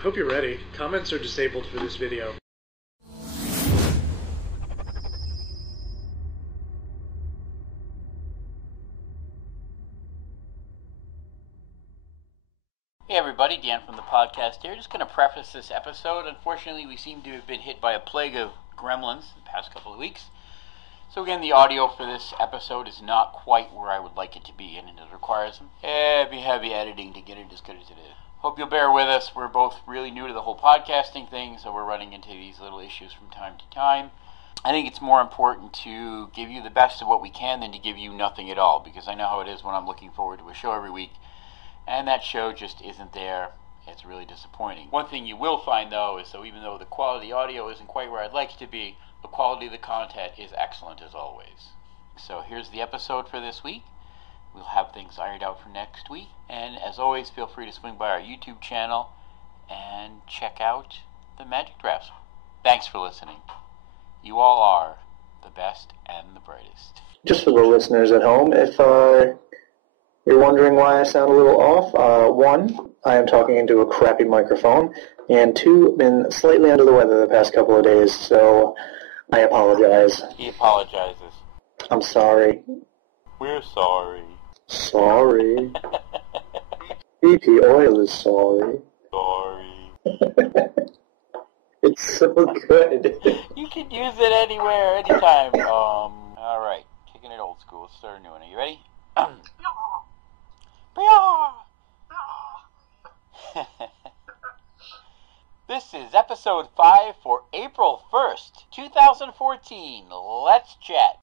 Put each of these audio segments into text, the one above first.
Hope you're ready. Comments are disabled for this video. Hey everybody, Dan from the podcast here. Just going to preface this episode. Unfortunately, we seem to have been hit by a plague of gremlins the past couple of weeks. So again, the audio for this episode is not quite where I would like it to be, and it requires some heavy editing to get it as good as it is. Hope you'll bear with us. We're both really new to the whole podcasting thing, so we're running into these little issues from time to time. I think it's more important to give you the best of what we can than to give you nothing at all, because I know how it is when I'm looking forward to a show every week, and that show just isn't there. It's really disappointing. One thing you will find, though, is so even though the quality audio isn't quite where I'd like it to be, the quality of the content is excellent as always. So here's the episode for this week. We'll have things ironed out for next week. And as always, feel free to swing by our YouTube channel and check out the Magic Drafts. Thanks for listening. You all are the best and the brightest. Just for the listeners at home, if you're wondering why I sound a little off, one, I am talking into a crappy microphone, and two, been slightly under the weather the past couple of days, so I apologize. He apologizes. I'm sorry. We're sorry. Sorry. BP Oil is sorry. Sorry. It's so good. You can use it anywhere, anytime. Alright, kicking it old school. Let's start a new one. Are you ready? This is episode 5 for April 1st, 2014. Let's chat.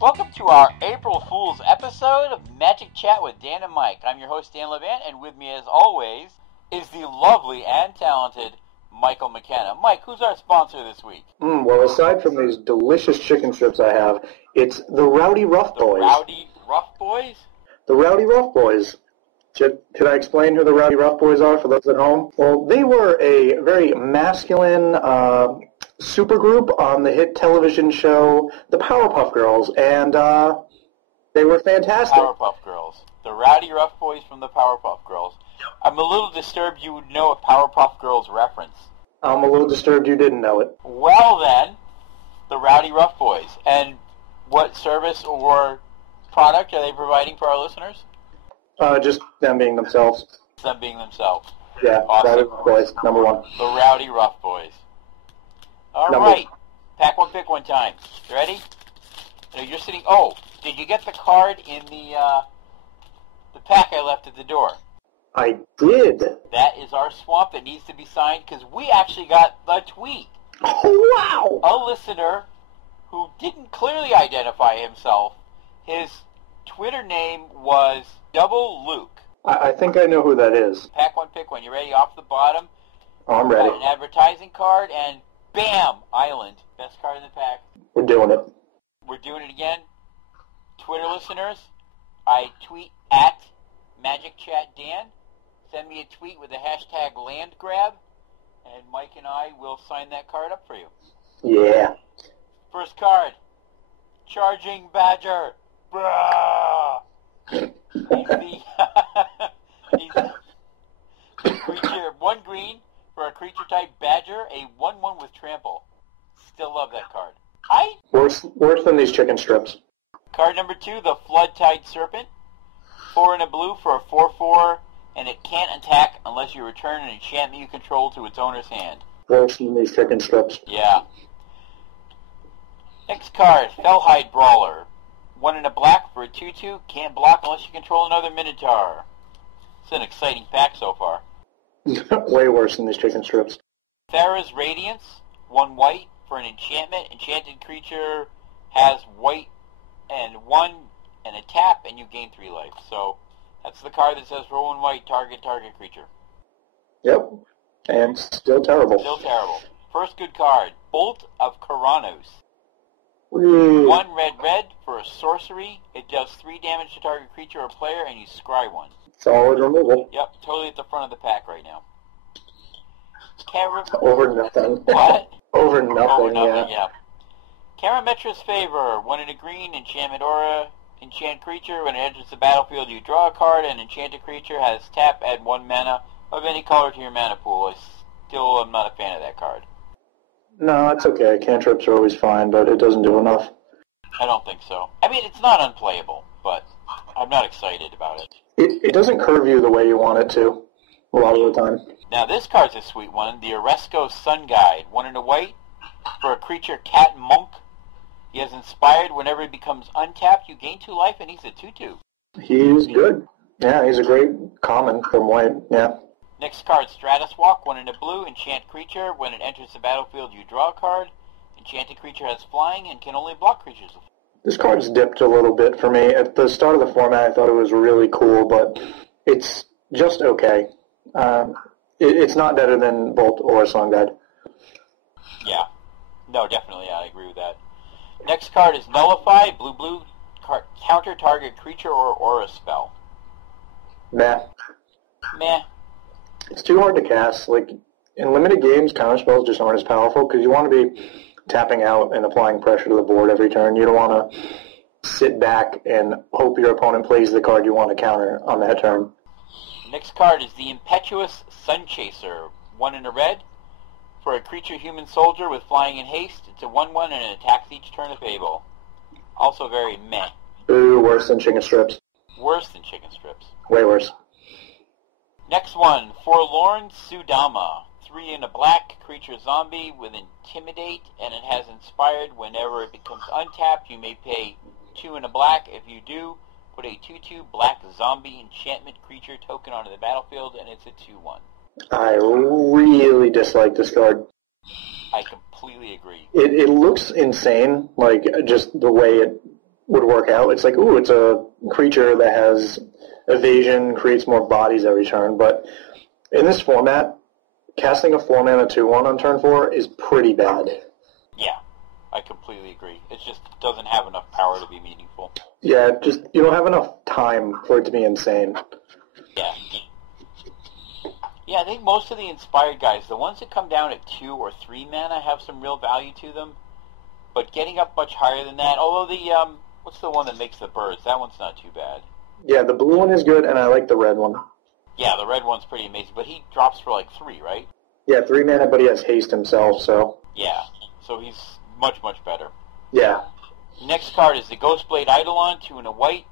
Welcome to our April Fool's episode of Magic Chat with Dan and Mike. I'm your host, Dan Levant, and with me, as always, is the lovely and talented Michael McKenna. Mike, who's our sponsor this week? Well, aside from these delicious chicken strips I have, it's the Rowdy Rough Boys. The Rowdy Rough Boys? The Rowdy Rough Boys. Should I explain who the Rowdy Rough Boys are for those at home? Well, they were a very masculine supergroup on the hit television show The Powerpuff Girls, and they were fantastic. Powerpuff Girls. The Rowdy Rough Boys from the Powerpuff Girls. I'm a little disturbed you would know a Powerpuff Girls reference. I'm a little disturbed you didn't know it. Well then, the Rowdy Rough Boys. And what service or product are they providing for our listeners? Just them being themselves. Them being themselves. Yeah, awesome. Rowdy Rough Boys, number one. The Rowdy Rough Boys. All right. Pack one, pick one time. You ready? You're sitting... Oh, did you get the card in the pack I left at the door? I did. That is our swamp that needs to be signed because we actually got the tweet. Oh, wow! A listener who didn't clearly identify himself. His Twitter name was Double Luke. I think I know who that is. Pack one, pick one. You ready? Off the bottom. Oh, I'm ready. An advertising card and bam! Island. Best card in the pack. We're doing it. We're doing it again. Twitter listeners, I tweet at MagicChatDan. Send me a tweet with the hashtag landgrab, and Mike and I will sign that card up for you. Yeah. First card, Charging Badger. Bruh! He's the creature, 1 green for a creature type Badger, a 1/1 with trample. Still love that card. Worse than these chicken strips. Card number 2, the Floodtide Serpent. 4 and a blue for a 4/4, and it can't attack unless you return an enchantment you control to its owner's hand. Worse than these chicken strips. Yeah. Next card, Fellhide Brawler. 1 and a black for a 2/2, can't block unless you control another Minotaur. It's an exciting pack so far. Way worse than these chicken strips. Thera's Radiance. 1 white for an enchantment. Enchanted creature has white and 1 and a tap, and you gain 3 life. So that's the card that says for 1 white, target creature. Yep. And still terrible. Still terrible. First good card, Bolt of Karanos. Ooh. 1 red for a sorcery. It does 3 damage to target creature or player, and you scry 1. Solid removal. Yep, totally at the front of the pack right now. Over nothing. What? Over nothing, yeah. Karametra's Favor. 1 in a green, enchantment aura. Enchant creature. When it enters the battlefield, you draw a card. An enchanted creature has tap, add 1 mana of any color to your mana pool. I still am not a fan of that card. No, it's okay. Cantrips are always fine, but it doesn't do enough. I don't think so. I mean, it's not unplayable, but I'm not excited about it. It doesn't curve you the way you want it to, a lot of the time. Now, this card's a sweet one. The Oresco Sun Guide. 1 in a white. For a creature, Cat Monk. He has Inspired. Whenever he becomes untapped, you gain 2 life, and he's a 2/2. He's good. Yeah, he's a great common from white, yeah. Next card, Stratus Walk. 1 in a blue. Enchant creature. When it enters the battlefield, you draw a card. Enchanted creature has flying and can only block creatures. This card's dipped a little bit for me. At the start of the format, I thought it was really cool, but it's just okay. It's not better than Bolt or Sun Guide. Yeah. No, definitely, I agree with that. Next card is Nullify. Blue, counter target creature or aura spell. Meh. It's too hard to cast. Like, in limited games, counter spells just aren't as powerful because you want to be tapping out and applying pressure to the board every turn. You don't want to sit back and hope your opponent plays the card you want to counter on that turn. Next card is the Impetuous Sun Chaser. 1 in a red. For a creature human soldier with flying and haste, it's a 1/1 and it attacks each turn if able. Also very meh. Ooh, worse than Chicken Strips. Worse than Chicken Strips. Way worse. Next one, Forlorn Sudama. 3 in a black, creature zombie with Intimidate, and it has Inspired. Whenever it becomes untapped, you may pay 2 in a black. If you do, put a 2/2 black zombie enchantment creature token onto the battlefield, and it's a 2/1. I really dislike this card. I completely agree. It looks insane, like just the way it would work out. It's like, ooh, it's a creature that has evasion, creates more bodies every turn, but in this format, casting a 4-mana 2/1 on turn 4 is pretty bad. Yeah, I completely agree. It just doesn't have enough power to be meaningful. Yeah, just you don't have enough time for it to be insane. Yeah. Yeah, I think most of the Inspired guys, the ones that come down at 2 or 3 mana, have some real value to them. But getting up much higher than that, although the, what's the one that makes the birds? That one's not too bad. Yeah, the blue one is good, and I like the red one. Yeah, the red one's pretty amazing, but he drops for like 3, right? Yeah, 3 mana, but he has haste himself, so... Yeah, so he's much, much better. Yeah. Next card is the Ghostblade Eidolon, 2 in a white.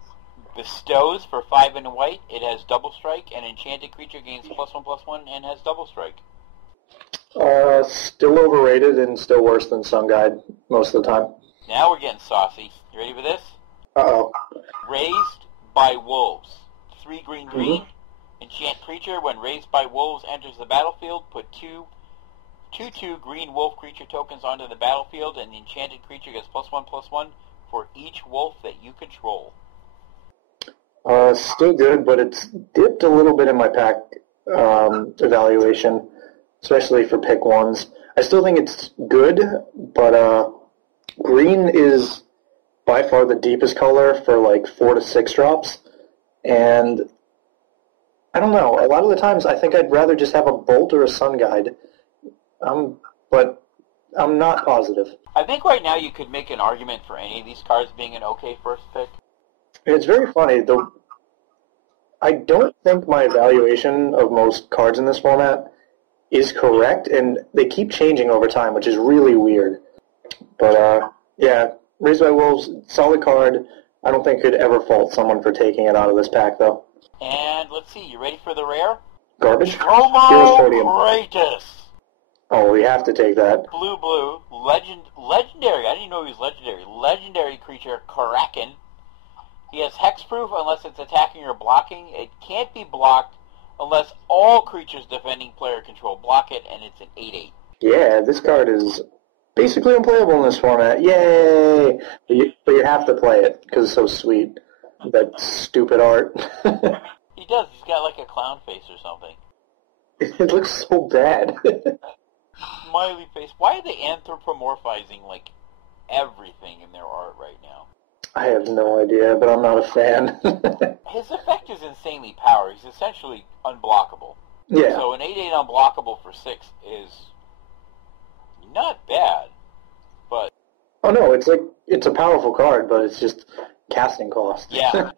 Bestows for 5 in a white. It has double strike. An enchanted creature gains +1/+1 and has double strike. Still overrated and still worse than Sun Guide most of the time. Now we're getting saucy. You ready for this? Uh-oh. Raised by Wolves. 3 green. Enchant creature. When Raised by Wolves enters the battlefield, put 2/2 green wolf creature tokens onto the battlefield, and the enchanted creature gets +1/+1 for each wolf that you control. Still good, but it's dipped a little bit in my pack evaluation, especially for pick ones. I still think it's good, but green is by far the deepest color for like 4 to 6 drops, and I don't know. A lot of the times I think I'd rather just have a Bolt or a Sun Guide, but I'm not positive. I think right now you could make an argument for any of these cards being an okay first pick. It's very funny. I don't think my evaluation of most cards in this format is correct, and they keep changing over time, which is really weird. But, yeah, Raised by Wolves, solid card. I don't think could ever fault someone for taking it out of this pack, though. And let's see, you ready for the rare? Garbage? Heroes Romo Podium. Kratos. Oh, we have to take that. Blue, legendary. I didn't know he was legendary. Legendary creature, Kraken. He has hexproof unless it's attacking or blocking. It can't be blocked unless all creatures defending player control block it, and it's an 8/8. Yeah, this card is basically unplayable in this format. Yay! But you have to play it, because it's so sweet. That stupid art. He does. He's got like a clown face or something. It looks so bad. Smiley face. Why are they anthropomorphizing, like, everything in their art right now? I have no idea, but I'm not a fan. His effect is insanely powered. He's essentially unblockable. Yeah. So an 8/8 unblockable for 6 is not bad, but... Oh no, it's a powerful card, but it's just casting cost. Yeah.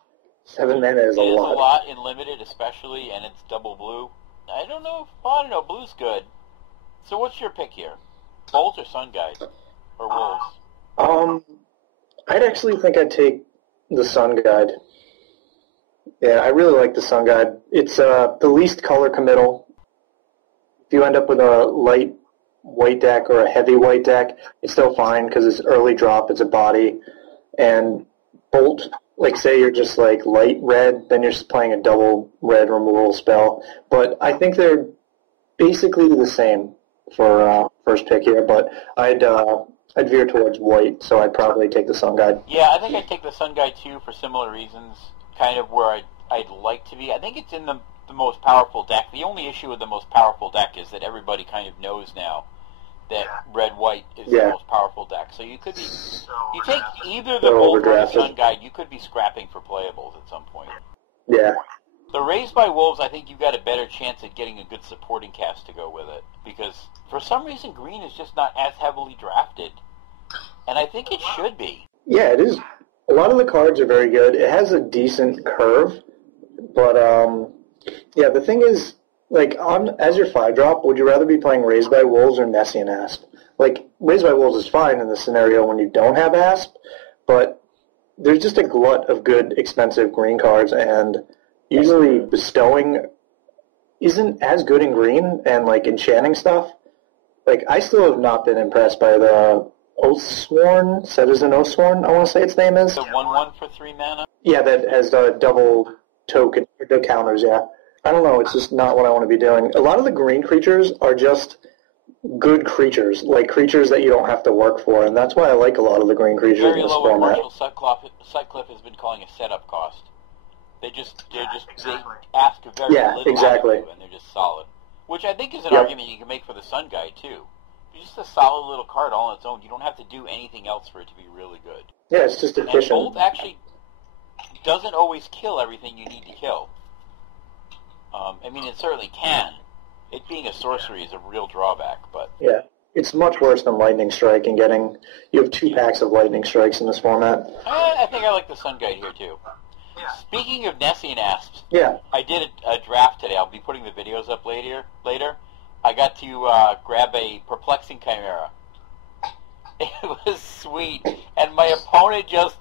7 mana is a lot. It is a lot in limited, especially, and it's double blue. I don't know, blue's good. So what's your pick here? Bolt or Sun Guide? Or Wolves? I'd actually think I'd take the Sun Guide. Yeah, I really like the Sun Guide. It's the least color committal. If you end up with a light white deck or a heavy white deck, it's still fine because it's early drop, it's a body. And Bolt, like say you're just like light red, then you're just playing a double red removal spell. But I think they're basically the same for first pick here, but I'd veer towards white, so I'd probably take the Sun Guide. Yeah, I think I'd take the Sun Guide too for similar reasons, kind of where I'd like to be. I think it's in the most powerful deck. The only issue with the most powerful deck is that everybody kind of knows now that red-white is the most powerful deck. So you could be, you take either the Bolt or the Sun Guide, you could be scrapping for playables at some point. Yeah. The Raised by Wolves, I think you've got a better chance at getting a good supporting cast to go with it, because for some reason green is just not as heavily drafted, and I think it should be. Yeah, it is. A lot of the cards are very good. It has a decent curve, but yeah, the thing is, like, as your 5-drop, would you rather be playing Raised by Wolves or Nessian Asp? Like, Raised by Wolves is fine in the scenario when you don't have Asp, but there's just a glut of good, expensive green cards, and usually bestowing isn't as good in green, and, like, enchanting stuff. Like, I still have not been impressed by the Oathsworn, Citizen Oathsworn, I want to say its name is. The 1/1 for 3 mana? Yeah, that has double token, the counters, yeah. I don't know, it's just not what I want to be doing. A lot of the green creatures are just good creatures, like creatures that you don't have to work for, and that's why I like a lot of the green creatures Very in this low what format. Marshall Sutcliffe has been calling a setup cost. They ask a very little exactly. out of you, and they're just solid. Which I think is an argument you can make for the Sun Guide, too. It's just a solid little card all on its own. You don't have to do anything else for it to be really good. Yeah, it's just efficient. And Bolt actually doesn't always kill everything you need to kill. I mean, it certainly can. It being a sorcery is a real drawback, but... Yeah, it's much worse than Lightning Strike and getting... You have 2 packs of Lightning Strikes in this format. I think I like the Sun Guide here, too. Speaking of Nessian Asps, I did a draft today. I'll be putting the videos up later. I got to grab a Perplexing Chimera. It was sweet, and my opponent just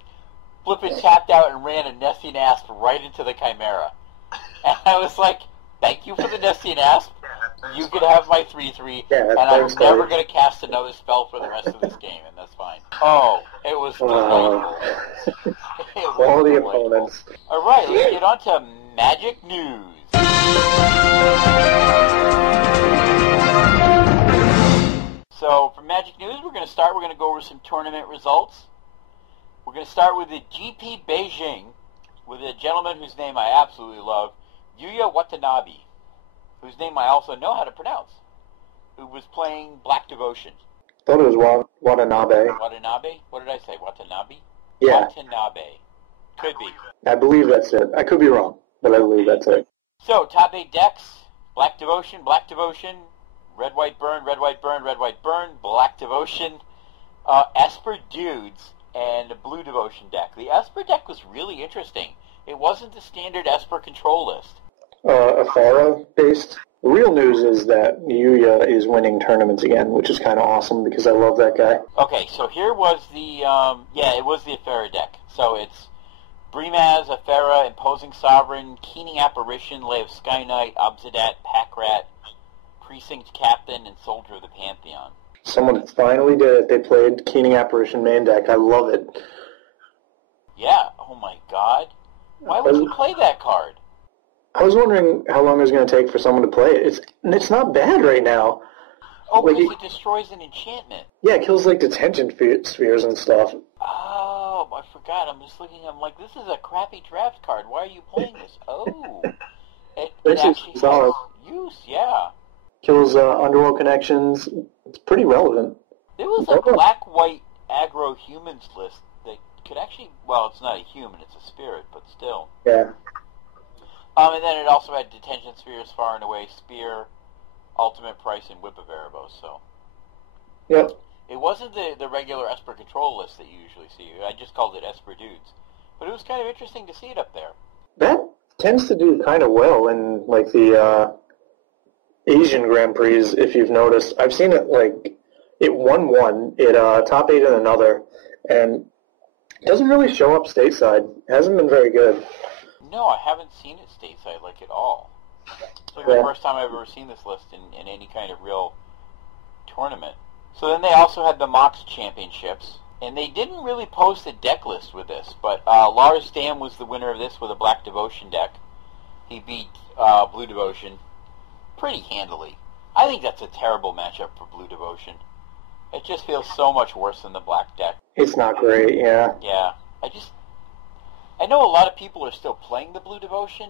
flippin' tapped out and ran a Nessian Asp right into the Chimera. And I was like, thank you for the Nessian Asp. You can have my 3/3, and I'm never going to cast another spell for the rest of this game, and that's fine. Oh, it was delightful. Quality opponents. All right, let's get on to Magic News. So, for Magic News, we're going to go over some tournament results. We're going to start with the GP Beijing, with a gentleman whose name I absolutely love, Yuya Watanabe, whose name I also know how to pronounce, who was playing Black Devotion. I thought it was Watanabe. Watanabe? What did I say? Watanabe? Yeah. Watanabe. Could be. I believe that's it. I could be wrong, but I believe that's it. So, Tabe decks, Black Devotion, Red, White, Burn, Red, White, Burn, Red, White, Burn, Black Devotion, Esper Dudes, and a Blue Devotion deck. The Esper deck was really interesting. It wasn't the standard Esper control list. Athara-based. The real news is that Yuya is winning tournaments again, which is kind of awesome because I love that guy. Okay, so here was the, it was the Athara deck. So it's Brimaz, Athara, Imposing Sovereign, Keening Apparition, Lay of Sky Knight, Obsidat, Packrat, Precinct Captain, and Soldier of the Pantheon. Someone finally did it. They played Keening Apparition main deck. I love it. Yeah, oh my god. Why would you play that card? I was wondering how long it was going to take for someone to play it. It's not bad right now. Oh, because it destroys an enchantment. Yeah, it kills, like, detention spheres and stuff. Oh, I forgot. I'm just looking, I'm like, this is a crappy draft card. Why are you playing this? Oh. It actually has use, yeah. Kills Underworld Connections. It's pretty relevant. There was a black-white aggro humans list that could actually, well, it's not a human, it's a spirit, but still. Yeah. And then it also had Detention Spheres, Far and Away, Spear, Ultimate Price, and Whip of Erebos. So, Yep. it wasn't the regular Esper Control list that you usually see. I just called it Esper Dudes. But it was kind of interesting to see it up there. That tends to do kind of well in, like, the Asian Grand Prix, if you've noticed. I've seen it, like, it won one, it top 8 in another, and it doesn't really show up stateside. It hasn't been very good. No, I haven't seen it stateside, like, at all. It's like the first time I've ever seen this list in any kind of real tournament. So then they also had the Mox Championships, and they didn't really post a deck list with this, but Lars Dam was the winner of this with a Black Devotion deck. He beat Blue Devotion pretty handily. I think that's a terrible matchup for Blue Devotion. It just feels so much worse than the Black deck. It's not great, yeah. Yeah, I know a lot of people are still playing the Blue Devotion.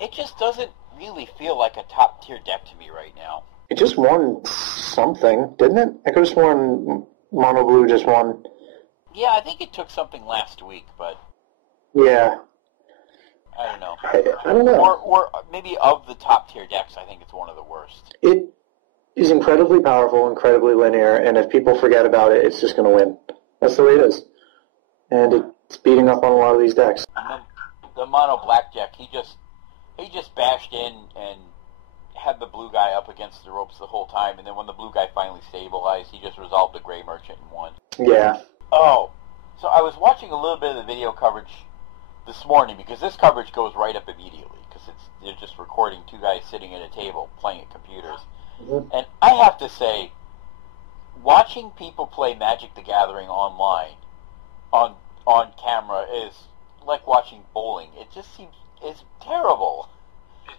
It just doesn't really feel like a top-tier deck to me right now. It just won something, didn't it? I could have sworn Mono Blue just won. Yeah, I think it took something last week, but... Yeah. I don't know. I don't know. Or maybe of the top-tier decks, I think it's one of the worst. It is incredibly powerful, incredibly linear, and if people forget about it, it's just going to win. That's the way it is. And it's beating up on a lot of these decks. And then the Mono Black deck, he just bashed in and had the blue guy up against the ropes the whole time, and then when the blue guy finally stabilized, he just resolved the gray merchant and won. Yeah. Oh, so I was watching a little bit of the video coverage this morning, because this coverage goes right up immediately, because they're just recording two guys sitting at a table playing at computers. Mm-hmm. And I have to say, watching people play Magic the Gathering online on camera is like watching bowling. It just seems it's terrible.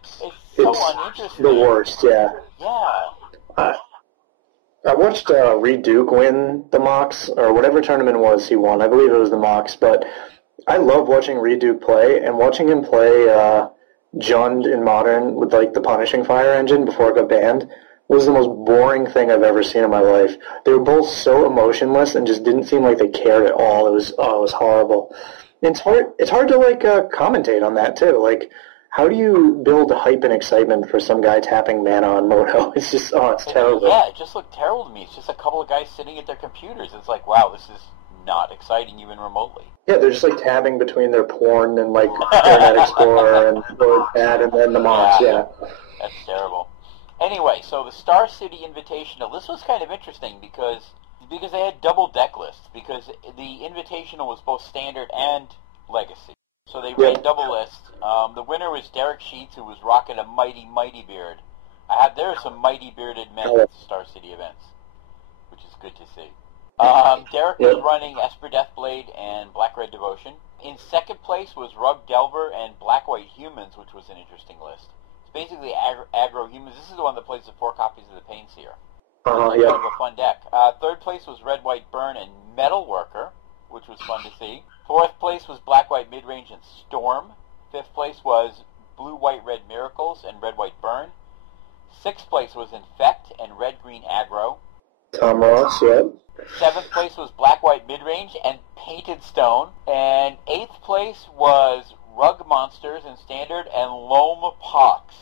It's so uninteresting. The worst, yeah. Yeah. I watched Reed Duke win the Mox, or whatever tournament it was he won. I believe it was the Mox, but I love watching Reed Duke play, and watching him play Jund in Modern with, like, the Punishing Fire engine before it got banned was the most boring thing I've ever seen in my life. They were both so emotionless and just didn't seem like they cared at all. It was horrible. And it's hard to, like, commentate on that, too. Like, how do you build hype and excitement for some guy tapping mana on Moto? It's just, it's terrible. Yeah, it just looked terrible to me. It's just a couple of guys sitting at their computers. It's like, wow, this is not exciting even remotely. Yeah, they're just, like, tabbing between their porn and, like, Internet Explorer and WordPad and then the Mox, yeah. That's terrible. Anyway, so the Star City Invitational, this was kind of interesting because they had double deck lists, because the Invitational was both Standard and Legacy. So they ran double lists. The winner was Derek Sheets, who was rocking a mighty beard. There are some mighty bearded men at the Star City events, which is good to see. Derek was running Esper Deathblade and Black Red Devotion. In second place was Rug Delver and Black White Humans, which was an interesting list. It's basically aggro humans. This is the one that plays the 4 copies of the Painseer. Kind of a fun deck. Third place was Red White Burn and Metal Worker, which was fun to see. Fourth place was Black White Midrange and Storm. Fifth place was Blue White Red Miracles and Red White Burn. Sixth place was Infect and Red Green Aggro. Tom Ross, yeah. Seventh place was Black White Midrange and Painted Stone. And eighth place was Rug Monsters and Standard and Loam Pox.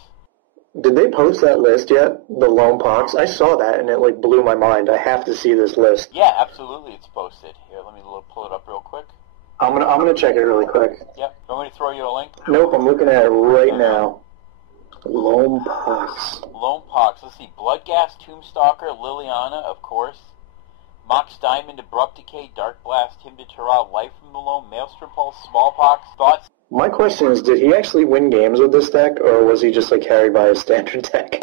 Did they post that list yet? The Loam Pox? I saw that and it, like, blew my mind. I have to see this list. Yeah, absolutely, it's posted. Here, let me pull it up real quick. I'm gonna check it really quick. Yep. You want me to throw you a link? Nope, I'm looking at it right now. Loam Pox. Loam Pox. Let's see. Bloodghast, Tombstalker, Liliana, of course. Mox Diamond, Abrupt Decay, Dark Blast, Hymn to Terra, Life from the Loam, Maelstrom Pulse, Smallpox, Thoughts. My question is, did he actually win games with this deck, or was he just, like, carried by his standard deck?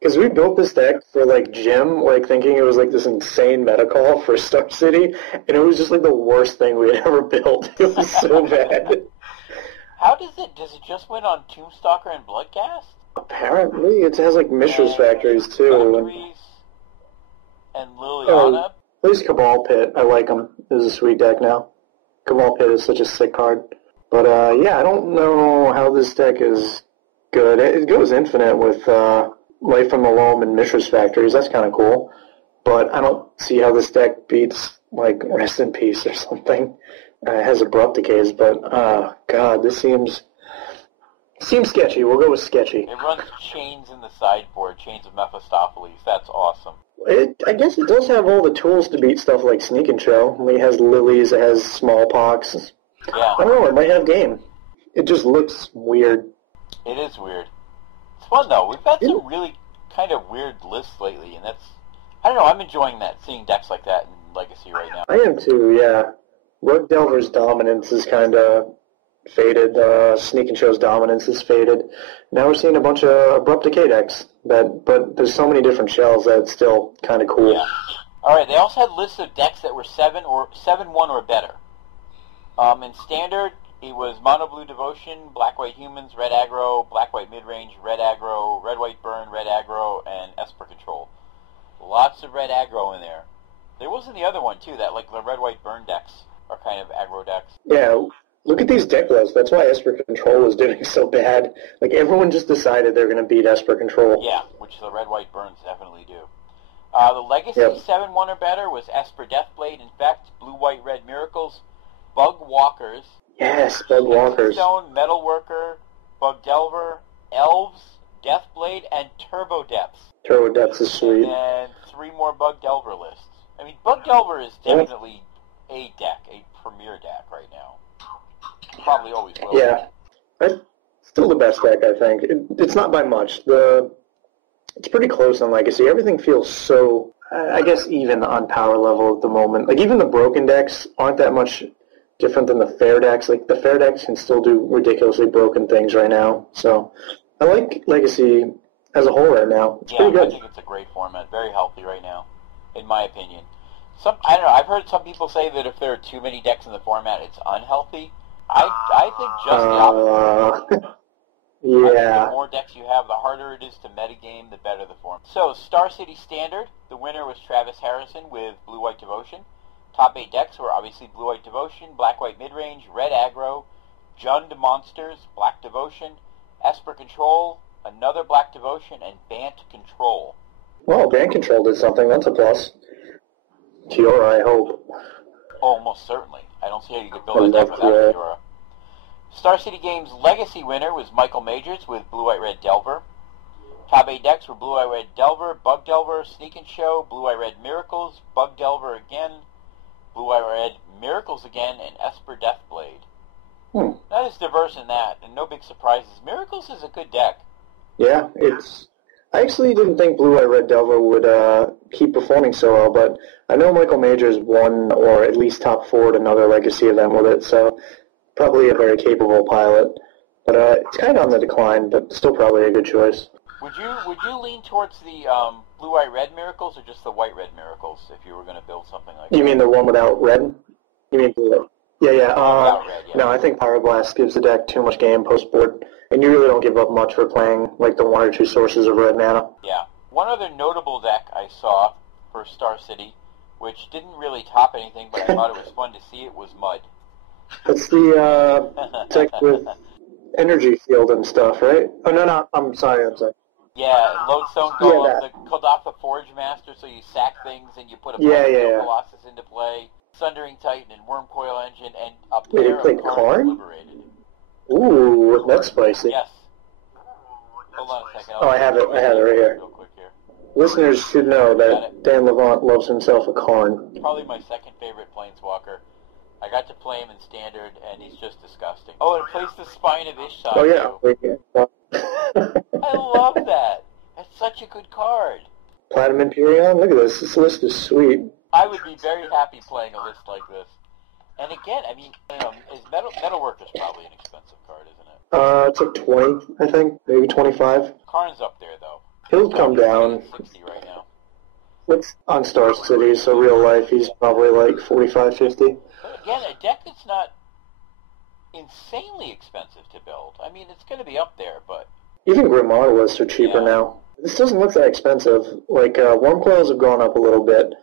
Because we built this deck for, like, Jim, like, thinking it was, like, this insane meta call for Star City, and it was just, like, the worst thing we had ever built. It was so bad. How does it just win on Tombstalker and Bloodghast? Apparently, it has, like, Mishra's Factories, too. And Liliana? Please Cabal Pit. I like him. This is a sweet deck now. Cabal Pit is such a sick card. But, yeah, I don't know how this deck is good. It goes infinite with Life from the Loam and Mishra's Factories. That's kind of cool. But I don't see how this deck beats, like, Rest in Peace or something. has abrupt decays, but God, this seems sketchy. We'll go with sketchy. It runs chains in the sideboard, chains of Mephistopheles. That's awesome. I guess it does have all the tools to beat stuff like Sneak and Show. I mean, it has lilies, it has smallpox. Yeah. I don't know, it might have game. It just looks weird. It is weird. It's fun, though. We've had some really kind of weird lists lately, and that's... I don't know, I'm enjoying that, seeing decks like that in Legacy right now. I am too, yeah. Rogue Delver's dominance is kind of faded. Sneak and Show's dominance is faded. Now we're seeing a bunch of abrupt decay decks, but there's so many different shells that it's still kind of cool. Yeah. All right, they also had lists of decks that were 7-1 or better. In Standard, it was Mono Blue Devotion, Black White Humans, Red Aggro, Black White Midrange, Red Aggro, Red White Burn, Red Aggro, and Esper Control. Lots of Red Aggro in there. There wasn't the other one, too, that like the Red White Burn decks are kind of aggro decks. Yeah, look at these deck lists. That's why Esper Control is doing so bad. Like, everyone just decided they're going to beat Esper Control. Yeah, which the Red White Burns definitely do. The Legacy 7-1 or better was Esper Deathblade, Infect, Blue White Red Miracles, Bug Walkers. Yes, Bug Walkers. Stone, Metalworker, Bug Delver, Elves, Deathblade, and Turbo Depths. Turbo Depths is sweet. And then 3 more Bug Delver lists. I mean, Bug Delver is definitely a deck, a premier deck right now. Probably always will. Yeah. It's still the best deck, I think. It's not by much. It's pretty close on Legacy. Everything feels so, I guess, even on power level at the moment. Like, even the broken decks aren't that much different than the fair decks. Like, the fair decks can still do ridiculously broken things right now. So, I like Legacy as a whole right now. It's pretty good. I think it's a great format. Very healthy right now, in my opinion. I don't know, I've heard some people say that if there are too many decks in the format, it's unhealthy. I think just the opposite. Yeah. I think the more decks you have, the harder it is to metagame, the better the form. So, Star City Standard, the winner was Travis Harrison with Blue White Devotion. Top 8 decks were obviously Blue White Devotion, Black White Midrange, Red Aggro, Jund Monsters, Black Devotion, Esper Control, another Black Devotion, and Bant Control. Well, Bant Control did something. That's a plus. Kiora, I hope. Oh, almost certainly. I don't see how you could build a deck without Kiora. Star City Games' Legacy winner was Michael Majors with Blue White Red Delver. Top 8 decks were Blue White Red Delver, Bug Delver, Sneak and Show, Blue White Red Miracles, Bug Delver again, Blue White Red Miracles again, and Esper Deathblade. That is diverse in that, and no big surprises. Miracles is a good deck. Yeah, I actually didn't think Blue White Red Delver would keep performing so well, but I know Michael Majors won, or at least top 4 at another Legacy event with it, so probably a very capable pilot. But it's kind of on the decline, but still probably a good choice. Would you lean towards the Blue White Red Miracles, or just the White Red Miracles, if you were going to build something like that? You mean the one without red? You mean blue? Yeah. Without red, yeah. No, I think Pyroblast gives the deck too much game post-board, and you really don't give up much for playing like the 1 or 2 sources of red mana. Yeah. One other notable deck I saw for Star City, which didn't really top anything, but I thought it was fun to see it, was Mud. That's the deck with energy field and stuff, right? Oh, no, I'm sorry. Yeah, Lodestone Golem, the Kuldotha Forge Master, so you sack things and you put a Colossus into play, Sundering Titan and Wormcoil Engine, and a pair of Karn Liberated. Ooh, that's spicy. Yes. Hold on a second. I have it right here. Real quick here. Listeners should know that Dan Levant loves himself a Karn. Probably my second favorite Planeswalker. I got to play him in Standard, and he's just disgusting. Oh, and it plays the Spine of Ishtar, too. I love that. That's such a good card. Platinum Imperion? Look at this. This list is sweet. I would be very happy playing a list like this. And again, I mean, Metalworker's probably an expensive card, isn't it? It's like 20, I think. Maybe 25. Karn's up there, though. He'll come down. 60 right now. It's on Star City, so real life, he's probably like 45, 50. But again, a deck that's not insanely expensive to build. I mean, it's going to be up there, but... Even Grimar lists are cheaper now. This doesn't look that expensive. Like, Wormcoils have gone up a little bit.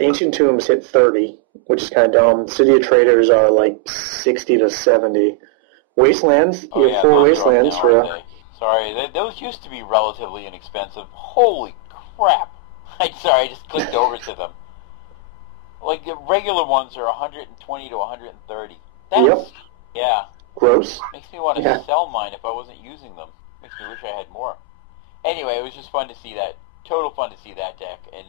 Ancient Tombs hit 30, which is kind of dumb. City of Traders are like 60 to 70. Wastelands, you have 4 Wastelands for... Sorry, those used to be relatively inexpensive. Holy crap. I'm sorry, I just clicked over to them. Like, the regular ones are 120 to 130. That's, Yep. yeah. Gross. Makes me want to sell mine if I wasn't using them. Makes me wish I had more. Anyway, it was just fun to see that. Total fun to see that deck. And,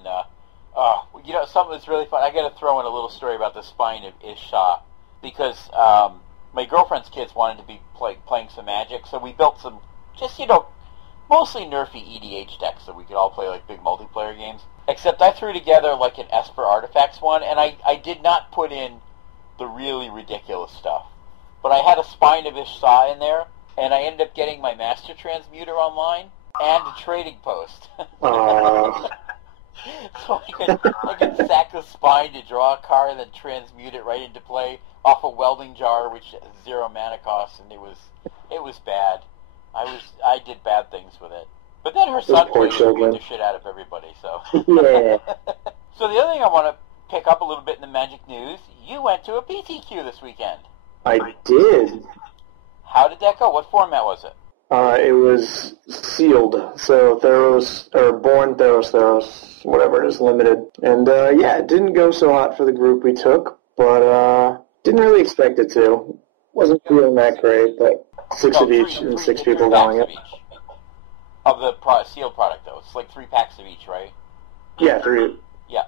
you know, something that's really fun. I got to throw in a little story about the spine of Isha. Because my girlfriend's kids wanted to be playing some Magic. So we built some, just, you know, mostly nerfy EDH decks so we could all play, like, big multiplayer games. Except I threw together, like, an Esper Artifacts one. And I did not put in the really ridiculous stuff. But I had a Spine of Isha in there, and I ended up getting my Master Transmuter online and a trading post. So I could sack the Spine to draw a card and then transmute it right into play off a Welding Jar, which has 0 mana cost, and it was bad. I did bad things with it. But then her son played the shit out of everybody, so. Yeah. So the other thing I want to pick up a little bit in the Magic news, you went to a PTQ this weekend. I did. How did that go? What format was it? It was sealed, so Theros, or Born Theros, whatever it is, limited. And, yeah, it didn't go so hot for the group we took, but, didn't really expect it to. Wasn't feeling that great, but 6 of each and 6 people going it. Of the sealed product, though. It's like 3 packs of each, right? Yeah, 3. Yeah.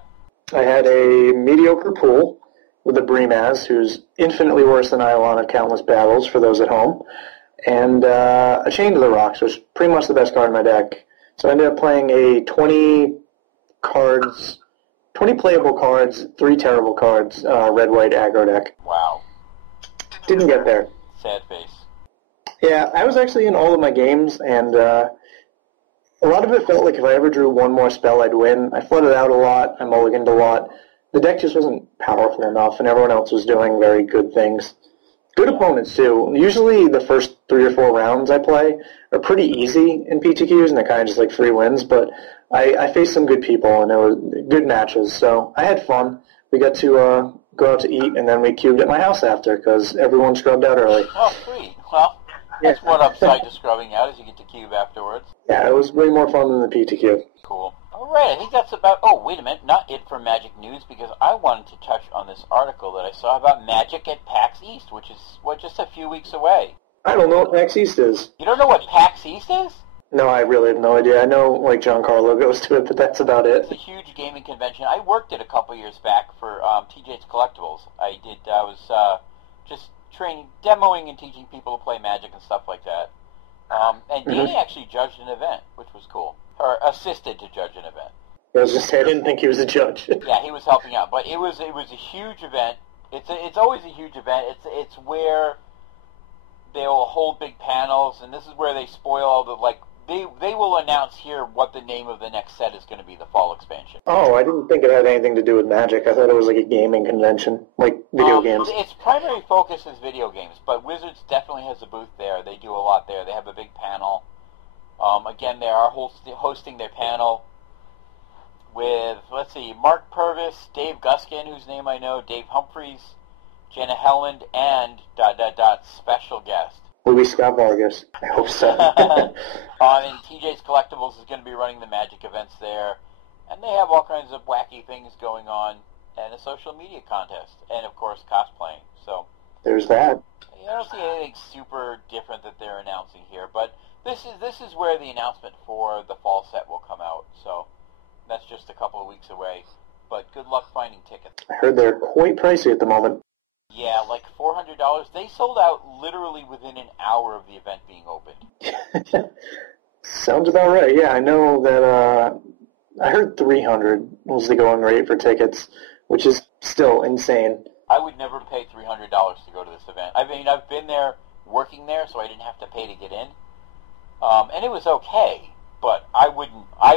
I had a mediocre pool with a Breemaz, who's infinitely worse than Iolon at Countless Battles, for those at home, and a Chain to the Rocks, which is pretty much the best card in my deck. So I ended up playing a 20 playable cards, 3 terrible cards, red-white aggro deck. Wow. Didn't get there. Sad face. Yeah, I was actually in all of my games, and a lot of it felt like if I ever drew one more spell, I'd win. I flooded out a lot, I mulliganed a lot. The deck just wasn't powerful enough, and everyone else was doing very good things. Good opponents, too. Usually the first 3 or 4 rounds I play are pretty easy in PTQs, and they're kind of just like free wins, but I faced some good people, and there were good matches, so I had fun. We got to go out to eat, and then we cubed at my house after, because everyone scrubbed out early. Oh, sweet. Well, that's one upside to scrubbing out, is you get to cube afterwards. Yeah, it was way more fun than the PTQ. Cool. All right, I think that's about... Oh, wait a minute. Not it for Magic News, because I wanted to touch on this article that I saw about Magic at PAX East, which is, just a few weeks away. I don't know what PAX East is. You don't know what PAX East is? No, I really have no idea. I know, like, Giancarlo goes to it, but that's about it. It's a huge gaming convention. I worked it a couple years back for TJ's Collectibles. I was just training, demoing and teaching people to play Magic and stuff like that. And Danny actually judged an event, which was cool. Or assisted to judge an event. I was just saying, I didn't think he was a judge. Yeah, he was helping out, but it was a huge event. It's always a huge event. It's where they'll hold big panels, and this is where they spoil all the, like, they will announce here what the name of the next set is going to be, the fall expansion. Oh, I didn't think it had anything to do with Magic. I thought it was like a gaming convention, like video games. Its primary focus is video games, but Wizards definitely has a booth there. They do a lot there. They have a big panel. Again, they are hosting their panel with, let's see, Mark Purvis, Dave Guskin, whose name I know, Dave Humphreys, Jenna Helland, and ... special guest. Maybe Scott Vargas. I hope so. And TJ's Collectibles is going to be running the Magic events there. And they have all kinds of wacky things going on. And a social media contest. And, of course, cosplaying. So there's that. I don't see anything super different that they're announcing here. But this is where the announcement for the fall set will come out. So that's just a couple of weeks away. But good luck finding tickets. I heard they're quite pricey at the moment. Yeah, like $400. They sold out literally within an hour of the event being opened. Sounds about right. Yeah, I know that I heard $300 was the going rate for tickets, which is still insane. I would never pay $300 to go to this event. I mean, I've been there working there, so I didn't have to pay to get in. And it was okay, but I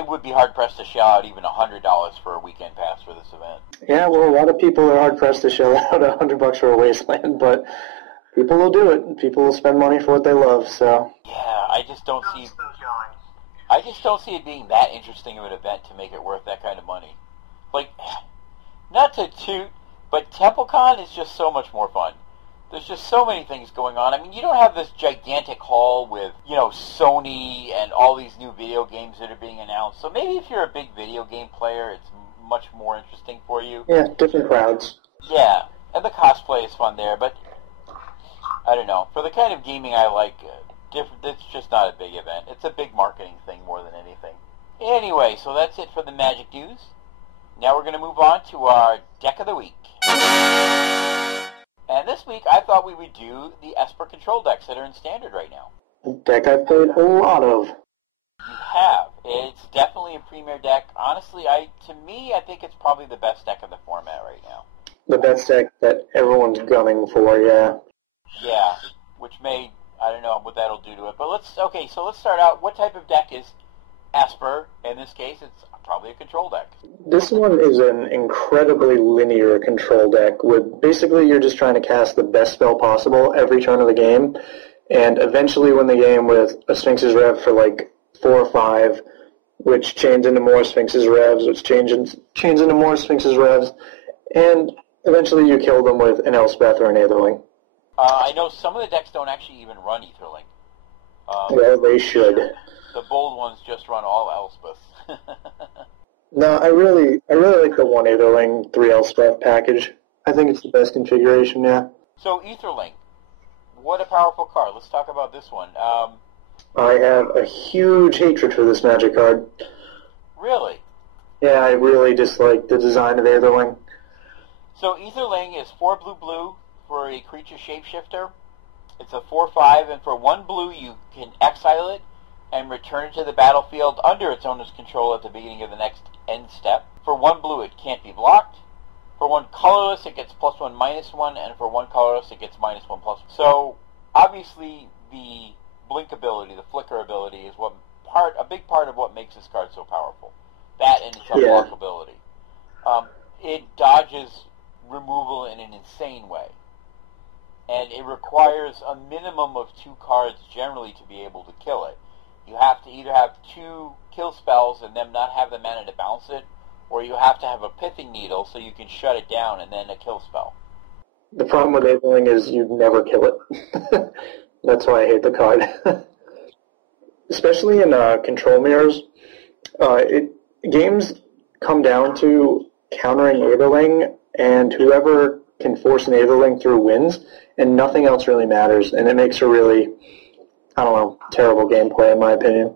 would be hard-pressed to shell out even $100 for a weekend pass for this event. Yeah, well, a lot of people are hard-pressed to shell out $100 for a wasteland, but people will do it. People will spend money for what they love, so... Yeah, I just don't see it being that interesting of an event to make it worth that kind of money. Like, not to toot, but TempleCon is just so much more fun. There's just so many things going on. I mean, you don't have this gigantic hall with, Sony and all these new video games that are being announced. So maybe if you're a big video game player, it's much more interesting for you. Yeah, different crowds. Yeah, and the cosplay is fun there, but I don't know. For the kind of gaming I like, it's just not a big event. It's a big marketing thing more than anything. Anyway, so that's it for the Magic News. Now we're going to move on to our Deck of the Week. And this week, I thought we would do the Esper control decks that are in Standard right now. A deck I've played a lot of. You have. It's definitely a premier deck. Honestly, to me, I think it's probably the best deck in the format right now. The best deck that everyone's gunning for, yeah. Yeah, which I don't know what that'll do to it. But let's start out. What type of deck is Esper? In this case, it's probably a control deck. This one is an incredibly linear control deck with basically you're just trying to cast the best spell possible every turn of the game and eventually win the game with a Sphinx's Rev for like 4 or 5, which chains into more Sphinx's Revs, which chains into more Sphinx's Revs, and eventually you kill them with an Elspeth or an Aetherling. I know some of the decks don't actually even run Aetherling. Well, they should. The bold ones just run all Elspeths. No, I really like the 1 Aetherling, 3 Elspeth package. I think it's the best configuration, yeah. So, Aetherling, what a powerful card. Let's talk about this one. I have a huge hatred for this Magic card. Really? Yeah, I really dislike the design of Aetherling. So, Aetherling is 4 blue for a creature shapeshifter. It's a 4/5, and for 1 blue you can exile it and return it to the battlefield under its owner's control at the beginning of the next end step. For 1 blue, it can't be blocked. For 1 colorless, it gets +1, -1, and for 1 colorless, it gets -1, +1. So, obviously, the blink ability, the flicker ability, is a big part of what makes this card so powerful. That and its unblockability. It dodges removal in an insane way. And it requires a minimum of 2 cards generally to be able to kill it. You have to either have 2 kill spells and them not have the mana to bounce it, or you have to have a Pithing Needle so you can shut it down and then a kill spell. The problem with Aetherling is you never kill it. That's why I hate the card. Especially in control mirrors, games come down to countering Aetherling, and whoever can force an Aetherling through wins, and nothing else really matters, and it makes a really, terrible gameplay in my opinion.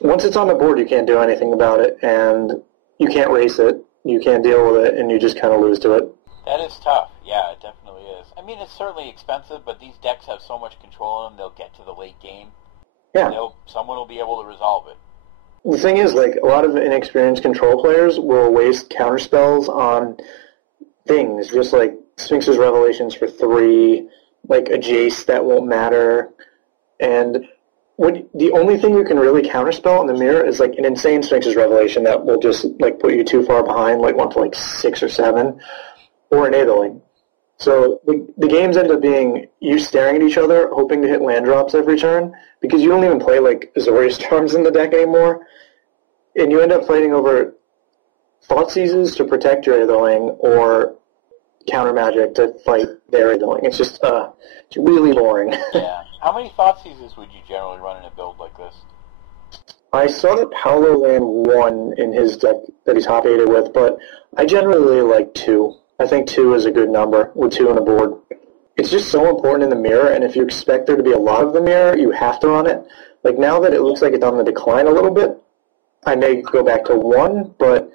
Once it's on the board, you can't do anything about it, and you can't race it, you can't deal with it, and you just kind of lose to it. That is tough. Yeah, it definitely is. I mean, it's certainly expensive, but these decks have so much control in them, they'll get to the late game. Yeah. Someone will be able to resolve it. The thing is, like, a lot of inexperienced control players will waste counterspells on things, just like Sphinx's Revelations for 3, like a Jace that won't matter, and the only thing you can really counterspell in the mirror is like an insane Sphinx's Revelation that will just like put you too far behind, like one to like 6 or 7, or an Aetherling. So the games end up being you staring at each other, hoping to hit land drops every turn, because you don't even play like Azorius Charms in the deck anymore, and you end up fighting over Thought Seizes to protect your Aetherling, or counter magic to fight their Aetherling. It's just it's really boring. Yeah. How many Thought Seizes would you generally run in a build like this? I saw that Paolo land 1 in his deck that he top 8'd with, but I generally like 2. I think 2 is a good number, with 2 on the board. It's just so important in the mirror, and if you expect there to be a lot of the mirror, you have to run it. Like, now that it looks like it's on the decline a little bit, I may go back to 1, but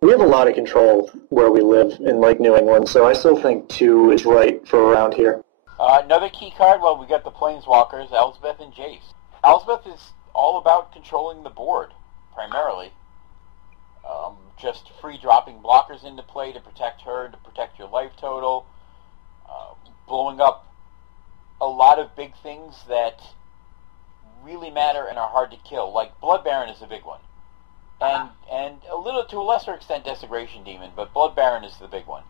we have a lot of control where we live in, like, New England, so I still think 2 is right for around here. Another key card, well, we got the Planeswalkers, Elspeth and Jace. Elspeth is all about controlling the board, primarily. Just free dropping blockers into play to protect her, to protect your life total, blowing up a lot of big things that really matter and are hard to kill. Like Blood Baron is a big one, and a little to a lesser extent Desecration Demon, but Blood Baron is the big one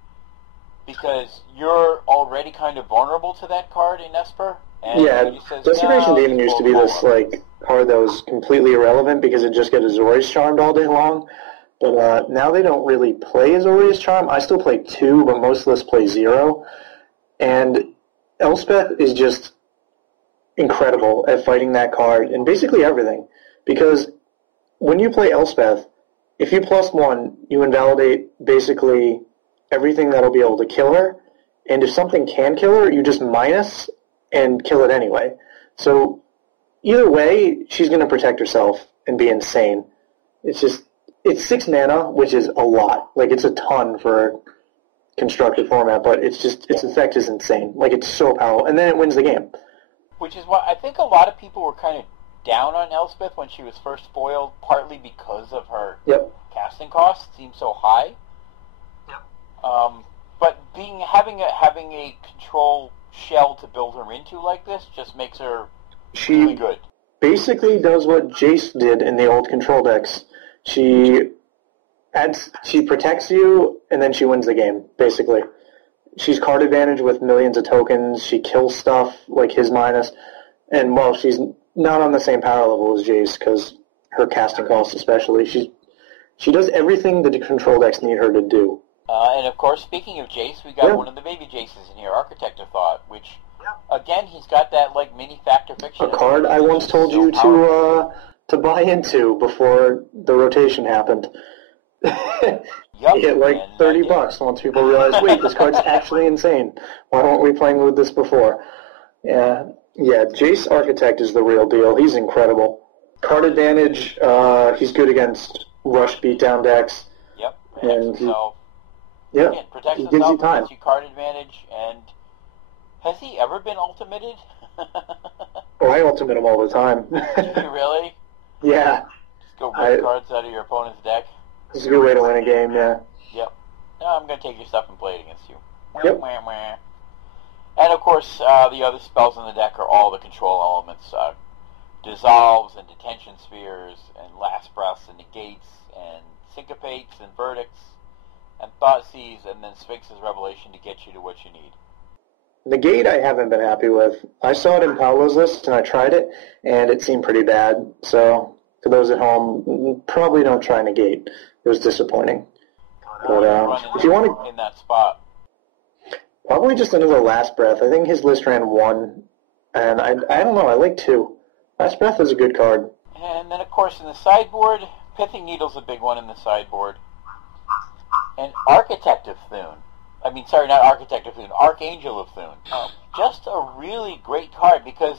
because you're already kind of vulnerable to that card in Esper. And yeah, Desecration Demon used to be this like card that was completely irrelevant because it just got Azorius Charmed all day long. But now they don't really play Azorius Charm. I still play 2, but most of us play 0. And Elspeth is just incredible at fighting that card and basically everything. Because when you play Elspeth, if you +1, you invalidate basically everything that'll be able to kill her, and if something can kill her, you just minus and kill it anyway. So either way, she's going to protect herself and be insane. It's 6 mana, which is a lot. Like, it's a ton for constructed format, but its effect is insane. Like, it's so powerful, and then it wins the game. Which is why I think a lot of people were kind of down on Elspeth when she was first foiled, partly because of her casting cost seemed so high. But having a control shell to build her into like this just makes her really good. Basically does what Jace did in the old control decks. She protects you, and then she wins the game, basically. She's card advantage with millions of tokens. She kills stuff like his minus. And, well, she's not on the same power level as Jace, because her casting cost especially. She does everything that the control decks need her to do. And, of course, speaking of Jace, we got one of the baby Jaces in here, Architect of Thought, which, again, he's got that, like, mini factor fiction. A card I once told you to buy into before the rotation happened. You get like $30 once people realize, wait, this card's actually insane. Why weren't we playing with this before? Yeah, Jace Architect is the real deal. He's incredible. Card advantage, he's good against rush beatdown decks. Yep, and again, protects he himself, gives you time. gives you card advantage, and has he ever been ultimated? Oh, I ultimate him all the time. Do you really? Yeah. Just go break cards out of your opponent's deck. It's a good way to win a game, yeah. Yep. No, I'm going to take your stuff and play it against you. Yep. And, of course, the other spells in the deck are all the control elements. Dissolves and Detention Spheres and Last Breaths and Negates and Syncopates and Verdicts and Thoughtseize and then Sphinx's Revelation to get you to what you need. Negate I haven't been happy with. I saw it in Paolo's list and I tried it, and it seemed pretty bad. So, for those at home, probably don't try Negate. It was disappointing. But if you want to, in that spot, probably just another Last Breath. I think his list ran 1, and I don't know. I like 2. Last Breath is a good card. And then, of course, in the sideboard, Pithing Needle's a big one in the sideboard. And Architect of Thune. I mean, sorry, not Architect of Thune, Archangel of Thune. Just a really great card because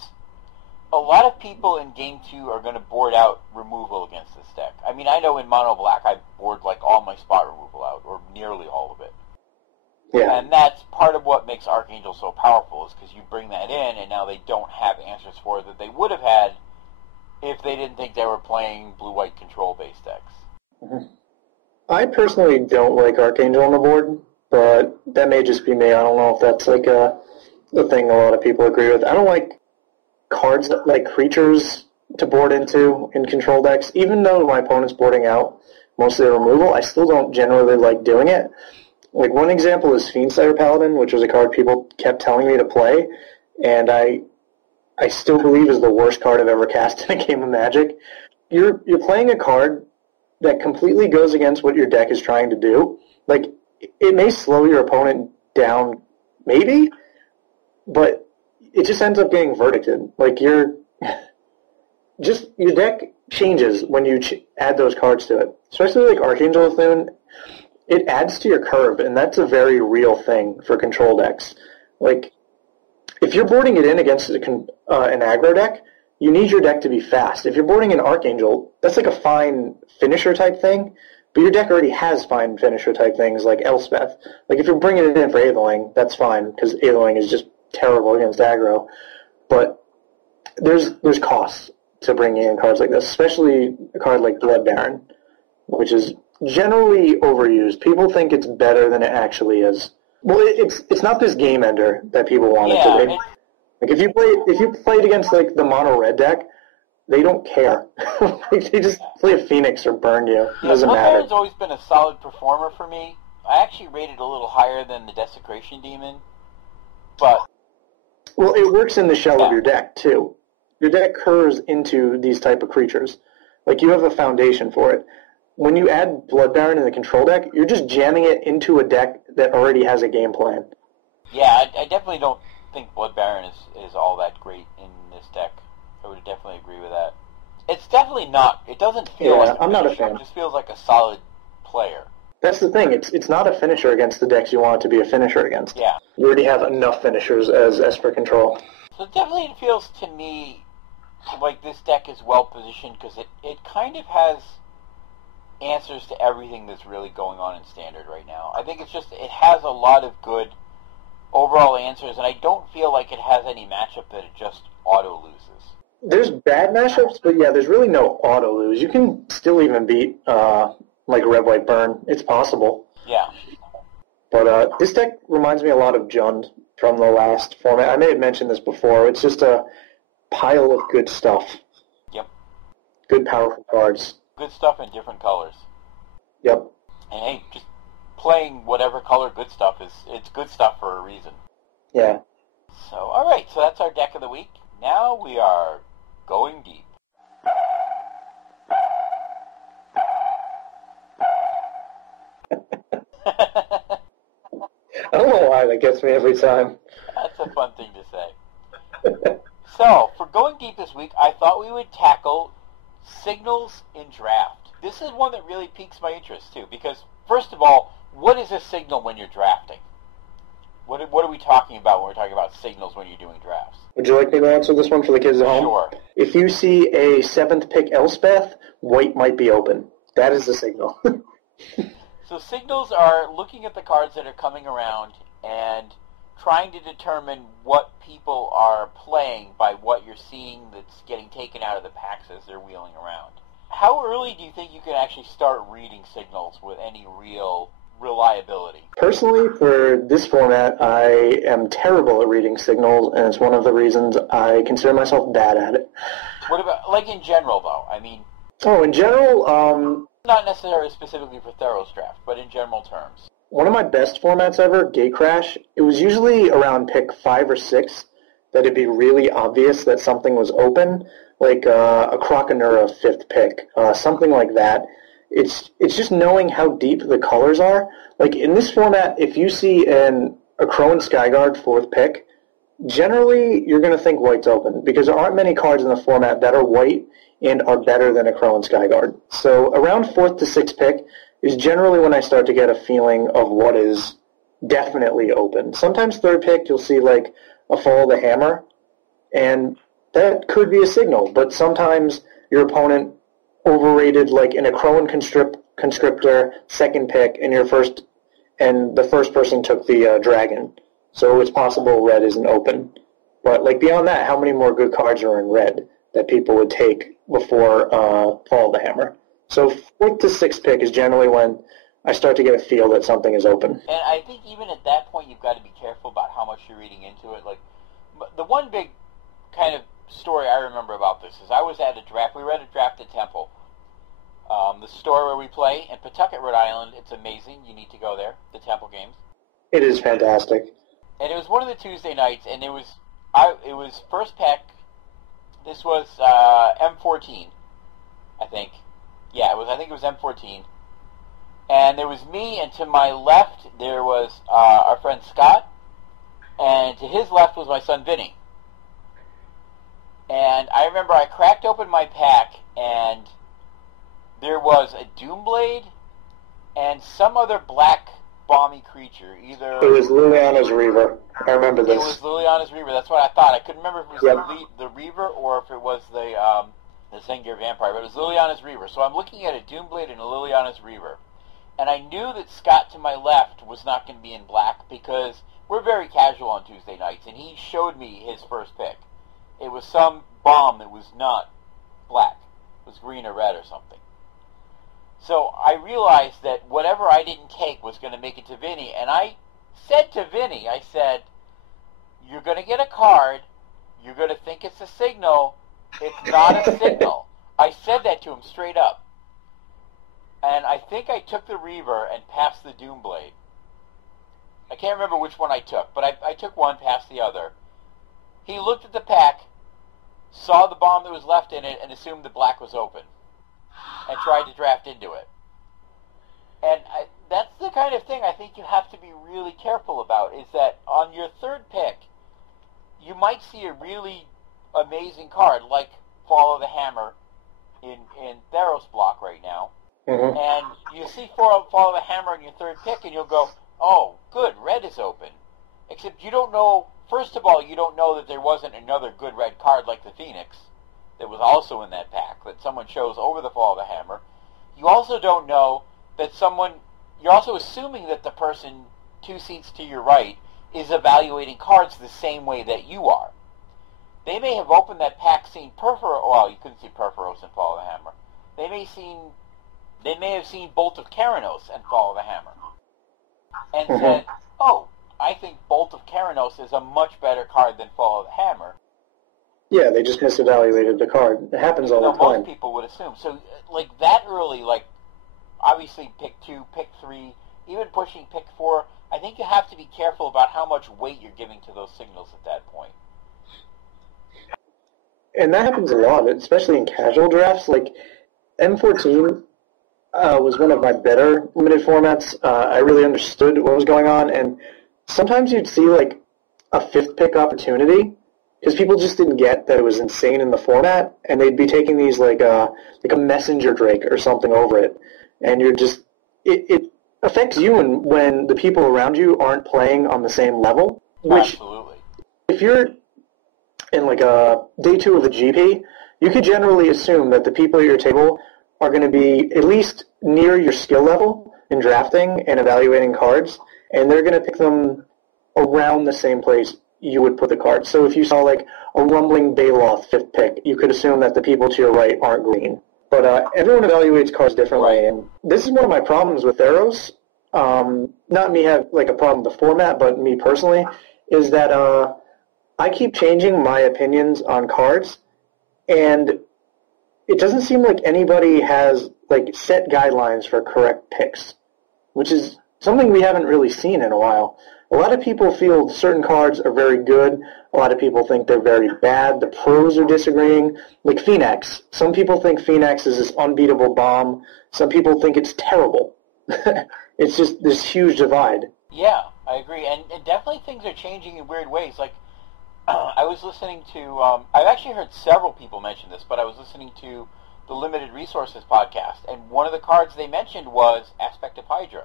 a lot of people in Game 2 are going to board out removal against this deck. I mean, I know in Mono Black I board like all my spot removal out, or nearly all of it. Yeah. And that's part of what makes Archangel so powerful is because you bring that in and now they don't have answers for it that they would have had if they didn't think they were playing blue-white control-based decks. Mm-hmm. I personally don't like Archangel on the board, but that may just be me. I don't know if that's like the thing a lot of people agree with. I don't like cards that, like creatures to board into in control decks. Even though my opponent's boarding out most of their removal, I still don't generally like doing it. Like one example is Fiendslayer Paladin, which was a card people kept telling me to play, and I still believe is the worst card I've ever cast in a game of Magic. You're playing a card that completely goes against what your deck is trying to do. Like, it may slow your opponent down, maybe, but it just ends up getting verdicted. Like, your deck changes when you add those cards to it. Especially like Archangel of Thune, it adds to your curve, and that's a very real thing for control decks. Like, if you're boarding it in against an aggro deck, you need your deck to be fast. If you're boarding an Archangel, that's like a fine finisher type thing, but your deck already has fine finisher type things like Elspeth. Like if you're bringing it in for Aetherling, that's fine, because Aetherling is just terrible against aggro. But there's costs to bringing in cards like this, especially a card like Blood Baron, which is generally overused. People think it's better than it actually is. Well, it's not this game ender that people want it to be. Like if you play it against like the mono red deck, they don't care. Like, they just play a Phoenix or burn you. It doesn't matter. Bloodbaron's always been a solid performer for me. I actually rated a little higher than the Desecration Demon, but well, it works in the shell of your deck too. Your deck curves into these type of creatures. Like you have a foundation for it. When you add Blood Baron in the control deck, you're just jamming it into a deck that already has a game plan. Yeah, I definitely don't think Blood Baron is all that great in this deck. I would definitely agree with that. It's definitely not. It doesn't feel like I'm not a finisher. fan. It just feels like a solid player. That's the thing. It's not a finisher against the decks you want it to be a finisher against. Yeah. You already have enough finishers as Esper Control. So definitely it feels to me like this deck is well positioned because it kind of has answers to everything that's really going on in Standard right now. I think it's just it has a lot of good overall answers, and I don't feel like it has any matchup that it just auto loses. There's bad matchups, but yeah, there's really no auto lose. You can still even beat like Red White Burn. It's possible. Yeah. But this deck reminds me a lot of Jund from the last format. I may have mentioned this before. It's just a pile of good stuff. Yep. Good, powerful cards. Good stuff in different colors. Yep. And hey, just playing whatever color good stuff it's good stuff for a reason. Yeah. So, all right. So that's our deck of the week. Now we are going deep. I don't know why that gets me every time. That's a fun thing to say. So, for going deep this week, I thought we would tackle signals in draft. This is one that really piques my interest, too, because, first of all, what is a signal when you're drafting? What are we talking about when we're talking about signals when you're doing drafts? Would you like me to answer this one for the kids at home? Sure. If you see a 7th pick Elspeth, white might be open. That is the signal. So signals are looking at the cards that are coming around and trying to determine what people are playing by what you're seeing that's getting taken out of the packs as they're wheeling around. How early do you think you can actually start reading signals with any real reliability? Personally, for this format, I am terrible at reading signals, and it's one of the reasons I consider myself bad at it. What about, like in general, though? I mean... Oh, in general, not necessarily specifically for Theros Draft, but in general terms. one of my best formats ever, Gatecrash, it was usually around pick 5 or 6 that it'd be really obvious that something was open, like a Croconura 5th pick, something like that. It's just knowing how deep the colors are. Like in this format, if you see a Crow and Skyguard 4th pick, generally you're going to think white's open because there aren't many cards in the format that are white and are better than a Crow and Skyguard. So around 4th to 6th pick is generally when I start to get a feeling of what is definitely open. Sometimes 3rd pick you'll see like a Follow the Hammer, and that could be a signal, but sometimes your opponent overrated like in a Crow and Conscriptor 2nd pick and the first person took the Dragon. So it's possible red isn't open. But like beyond that, how many more good cards are in red that people would take before Follow the Hammer? So 4th to 6th pick is generally when I start to get a feel that something is open. And I think even at that point you've got to be careful about how much you're reading into it. Like the one big kind of story I remember about this is I was at a draft. We were at a draft at Temple. The store where we play in Pawtucket, Rhode Island. It's amazing. You need to go there. The Temple games. It is fantastic. And it was one of the Tuesday nights, and it was first pick. This was M14, I think. Yeah, I think it was M14. And there was me, and to my left there was our friend Scott, and to his left was my son Vinny. And I remember I cracked open my pack, and there was a Doomblade and some other black bomby creature. Either it was Liliana's Reaver. I remember this. It was Liliana's Reaver. That's what I thought. I couldn't remember if it was the Reaver or if it was the Sengir Vampire, but it was Liliana's Reaver. So I'm looking at a Doomblade and a Liliana's Reaver. And I knew that Scott to my left was not going to be in black because we're very casual on Tuesday nights, and he showed me his first pick. It was some bomb that was not black. It was green or red or something. So I realized that whatever I didn't take was going to make it to Vinny, and I said to Vinny, I said, you're going to get a card, you're going to think it's a signal, it's not a signal. I said that to him straight up. And I think I took the Reaver and passed the Doomblade. I can't remember which one I took, but I took one, passed the other. He looked at the pack, saw the bomb that was left in it, and assumed the black was open, and tried to draft into it. And that's the kind of thing I think you have to be really careful about, is that on your 3rd pick, you might see a really amazing card, like Follow the Hammer, in Theros block right now, Mm-hmm. and you see Fall of the Hammer in your third pick, and you'll go, oh, good, red is open. Except you don't know, first of all, you don't know that there wasn't another good red card like the Phoenix that was also in that pack that someone chose over the Fall of the Hammer. You also don't know that you're also assuming that the person 2 seats to your right is evaluating cards the same way that you are. They may have opened that pack, seen well, you couldn't see Perforos and Fall of the Hammer. They may have seen Bolt of Keranos and Fall of the Hammer, and said, oh, I think Bolt of Keranos is a much better card than Fall of the Hammer. Yeah, they just misevaluated the card. It happens all the time. Most people would assume. So, like, that early, like, obviously pick 2, pick 3, even pushing pick 4, I think you have to be careful about how much weight you're giving to those signals at that point. And that happens a lot, especially in casual drafts. Like, M14 was one of my better limited formats. I really understood what was going on, and sometimes you'd see, like, a 5th pick opportunity, because people just didn't get that it was insane in the format, and they'd be taking these like a messenger Drake or something over it, and you're just it affects you when the people around you aren't playing on the same level. Which, absolutely, if you're in like a day 2 of the GP, you could generally assume that the people at your table are going to be at least near your skill level in drafting and evaluating cards, and they're going to pick them around the same place you would put the cards. So if you saw like a rumbling Baloth 5th pick, you could assume that the people to your right aren't green. But everyone evaluates cards differently, and this is one of my problems with Theros. Not me have like a problem with the format, but me personally, is that I keep changing my opinions on cards, and it doesn't seem like anybody has like set guidelines for correct picks, which is something we haven't really seen in a while. A lot of people feel certain cards are very good. A lot of people think they're very bad. The pros are disagreeing. Like Phoenix. Some people think Phoenix is this unbeatable bomb. Some people think it's terrible. It's just this huge divide. Yeah, I agree. And definitely things are changing in weird ways. Like, I was listening to, I've actually heard several people mention this, but I was listening to the Limited Resources podcast, and one of the cards they mentioned was Aspect of Hydra.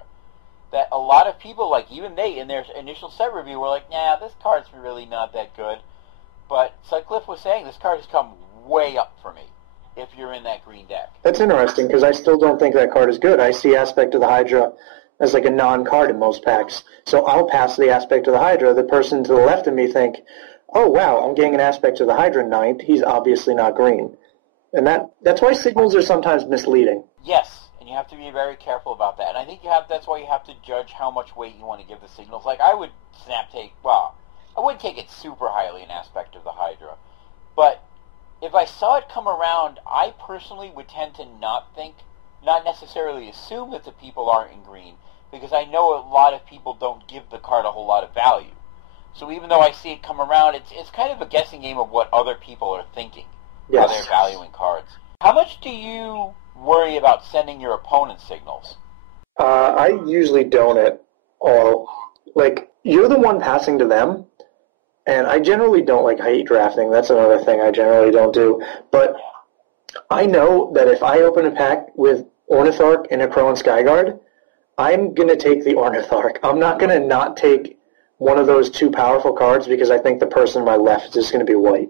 That a lot of people, like even they, in their initial set review, were like, nah, this card's really not that good. But Sutcliffe was saying this card has come way up for me if you're in that green deck. That's interesting, because I still don't think that card is good. I see Aspect of the Hydra as like a non-card in most packs. So I'll pass the Aspect of the Hydra. The person to the left of me think, oh, wow, I'm getting an Aspect of the Hydra 9th. He's obviously not green. And that's why signals are sometimes misleading. Yes. You have to be very careful about that. And I think that's why you have to judge how much weight you want to give the signals. Like, I would I wouldn't take it super highly in Aspect of the Hydra. But if I saw it come around, I personally would tend to not necessarily assume that the people aren't in green, because I know a lot of people don't give the card a whole lot of value. So even though I see it come around, it's kind of a guessing game of what other people are thinking, how they're valuing cards. How much do you worry about sending your opponent signals? I usually don't at all. Like, you're the one passing to them, and I generally don't like hate drafting. That's another thing I generally don't do. But I know that if I open a pack with Ornitharch and a Crow and Skyguard, I'm going to take the Ornitharch. I'm not going to not take one of those 2 powerful cards because I think the person on my left is just going to be white.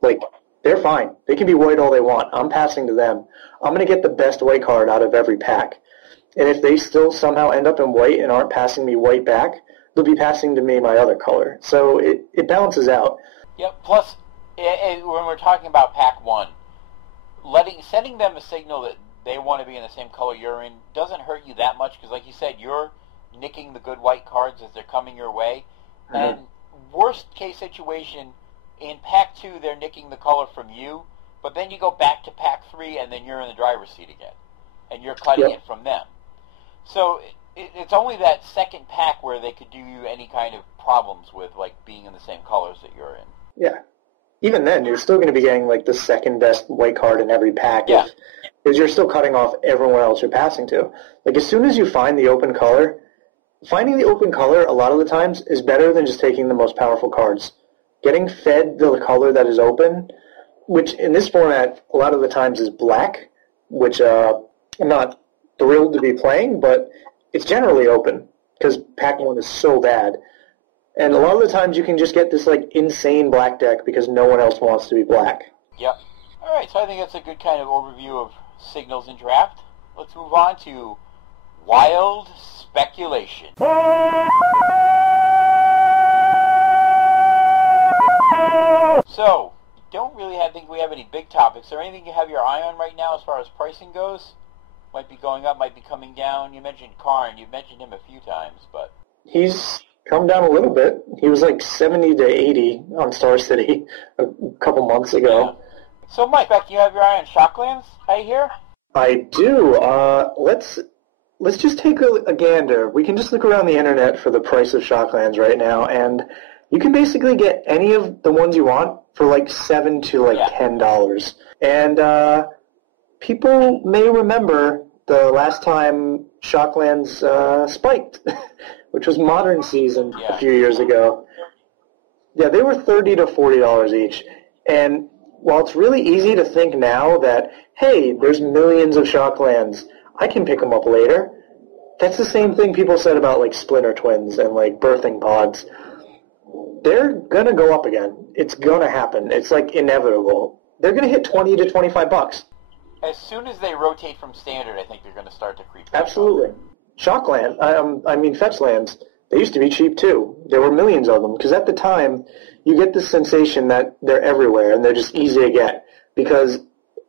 Like, they're fine. They can be white all they want. I'm passing to them. I'm going to get the best white card out of every pack. And if they still somehow end up in white and aren't passing me white back, they'll be passing to me my other color. So it balances out. Yep. Plus, when we're talking about pack 1, sending them a signal that they want to be in the same color you're in doesn't hurt you that much, because like you said, you're nicking the good white cards as they're coming your way. Mm-hmm. And worst case situation, in pack 2 they're nicking the color from you, but then you go back to pack 3 and then you're in the driver's seat again, and you're cutting it from them. So it's only that second pack where they could do you any kind of problems with, like, being in the same colors that you're in. Yeah. Even then, you're still going to be getting, like, the second best white card in every pack. Yeah. Because you're still cutting off everyone else you're passing to. Like, as soon as you find the open color, finding the open color a lot of the times is better than just taking the most powerful cards. Getting fed the color that is open which in this format a lot of the times is black, which I'm not thrilled to be playing, but it's generally open because Pac-1 is so bad. And a lot of the times you can just get this like insane black deck because no one else wants to be black. Yep. All right, so I think that's a good kind of overview of signals in draft. Let's move on to wild speculation. So, don't really think we have any big topics. Is there anything you have your eye on right now as far as pricing goes? Might be going up, might be coming down. You mentioned Karn. You've mentioned him a few times, but... He's come down a little bit. He was like 70 to 80 on Star City a couple months ago. Yeah. So, Mike, back, you have your eye on Shocklands, I hear? I do. Let's just take a gander. We can just look around the internet for the price of Shocklands right now, and you can basically get any of the ones you want for like $7 to $10. And people may remember the last time Shocklands spiked, which was Modern Season a few years ago. Yeah, they were $30 to $40 each. And while it's really easy to think now that, hey, there's millions of Shocklands, I can pick them up later, that's the same thing people said about like Splinter Twins and like birthing pods. They're going to go up again. It's going to happen. It's like inevitable. They're going to hit $20 to $25. As soon as they rotate from standard, I think they're going to start to creep back. Absolutely. Shockland, Fetchlands, they used to be cheap too. There were millions of them because at the time you get this sensation that they're everywhere and they're just easy to get because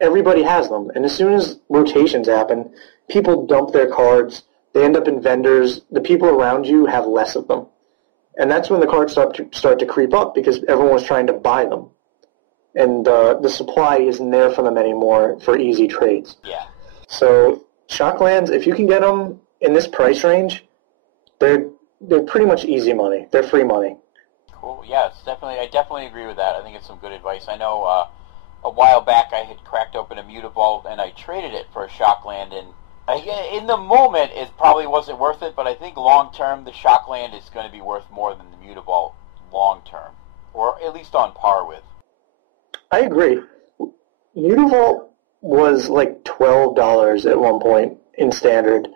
everybody has them. And as soon as rotations happen, people dump their cards. They end up in vendors. The people around you have less of them. And that's when the cards start to creep up because everyone was trying to buy them. And the supply isn't there for them anymore for easy trades. Yeah. So Shocklands, if you can get them in this price range, they're pretty much easy money. They're free money. Cool. Yes, definitely. I definitely agree with that. I think it's some good advice. I know a while back I had cracked open a Mutavault and I traded it for a Shockland, and in the moment it probably wasn't worth it, but I think long term the Shockland is going to be worth more than the Mutavault long term, or at least on par with. I agree. Mutavault was like $12 at one point in Standard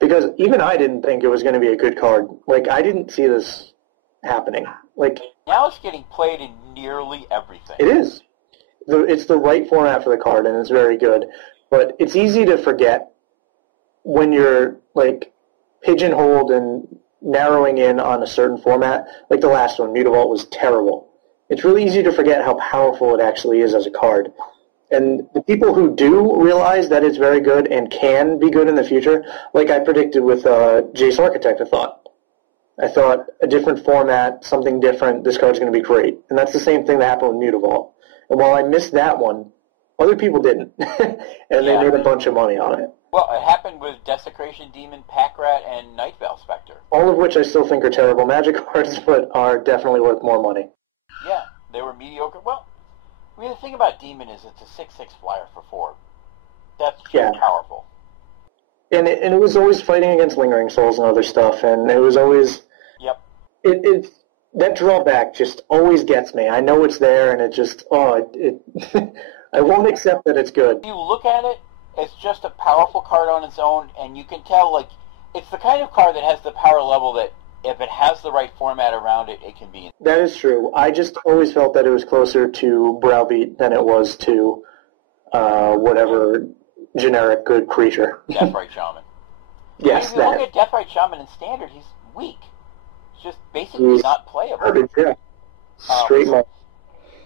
because even I didn't think it was going to be a good card. Like, I didn't see this happening. Like, now it's getting played in nearly everything. It is. It's the right format for the card, and it's very good. But it's easy to forget when you're, like, pigeonholed and narrowing in on a certain format. Like the last one, Mutavault was terrible. It's really easy to forget how powerful it actually is as a card. And the people who do realize that it's very good and can be good in the future, like I predicted with Jace Architect, I thought a different format, something different, this card's going to be great. And that's the same thing that happened with Mutavault. And while I missed that one, other people didn't. And they made a bunch of money on it. Well, it happened with Desecration Demon, Packrat, and Night Veil Spectre. All of which I still think are terrible Magic cards, but are definitely worth more money. Yeah, they were mediocre. Well, I mean, the thing about Demon is it's a 6/6 flyer for 4. That's just powerful. And it was always fighting against Lingering Souls and other stuff, and it was always... Yep. That drawback just always gets me. I know it's there, and it just... I won't accept that it's good. If you look at it, it's just a powerful card on its own, and you can tell, like, it's the kind of card that has the power level that if it has the right format around it, it can be. That is true. I just always felt that it was closer to Browbeat than it was to whatever generic good creature. Deathrite Shaman. Yes, if you look at Deathrite Shaman in Standard, he's weak. He's just basically not playable. Garbage, yeah. Straight money.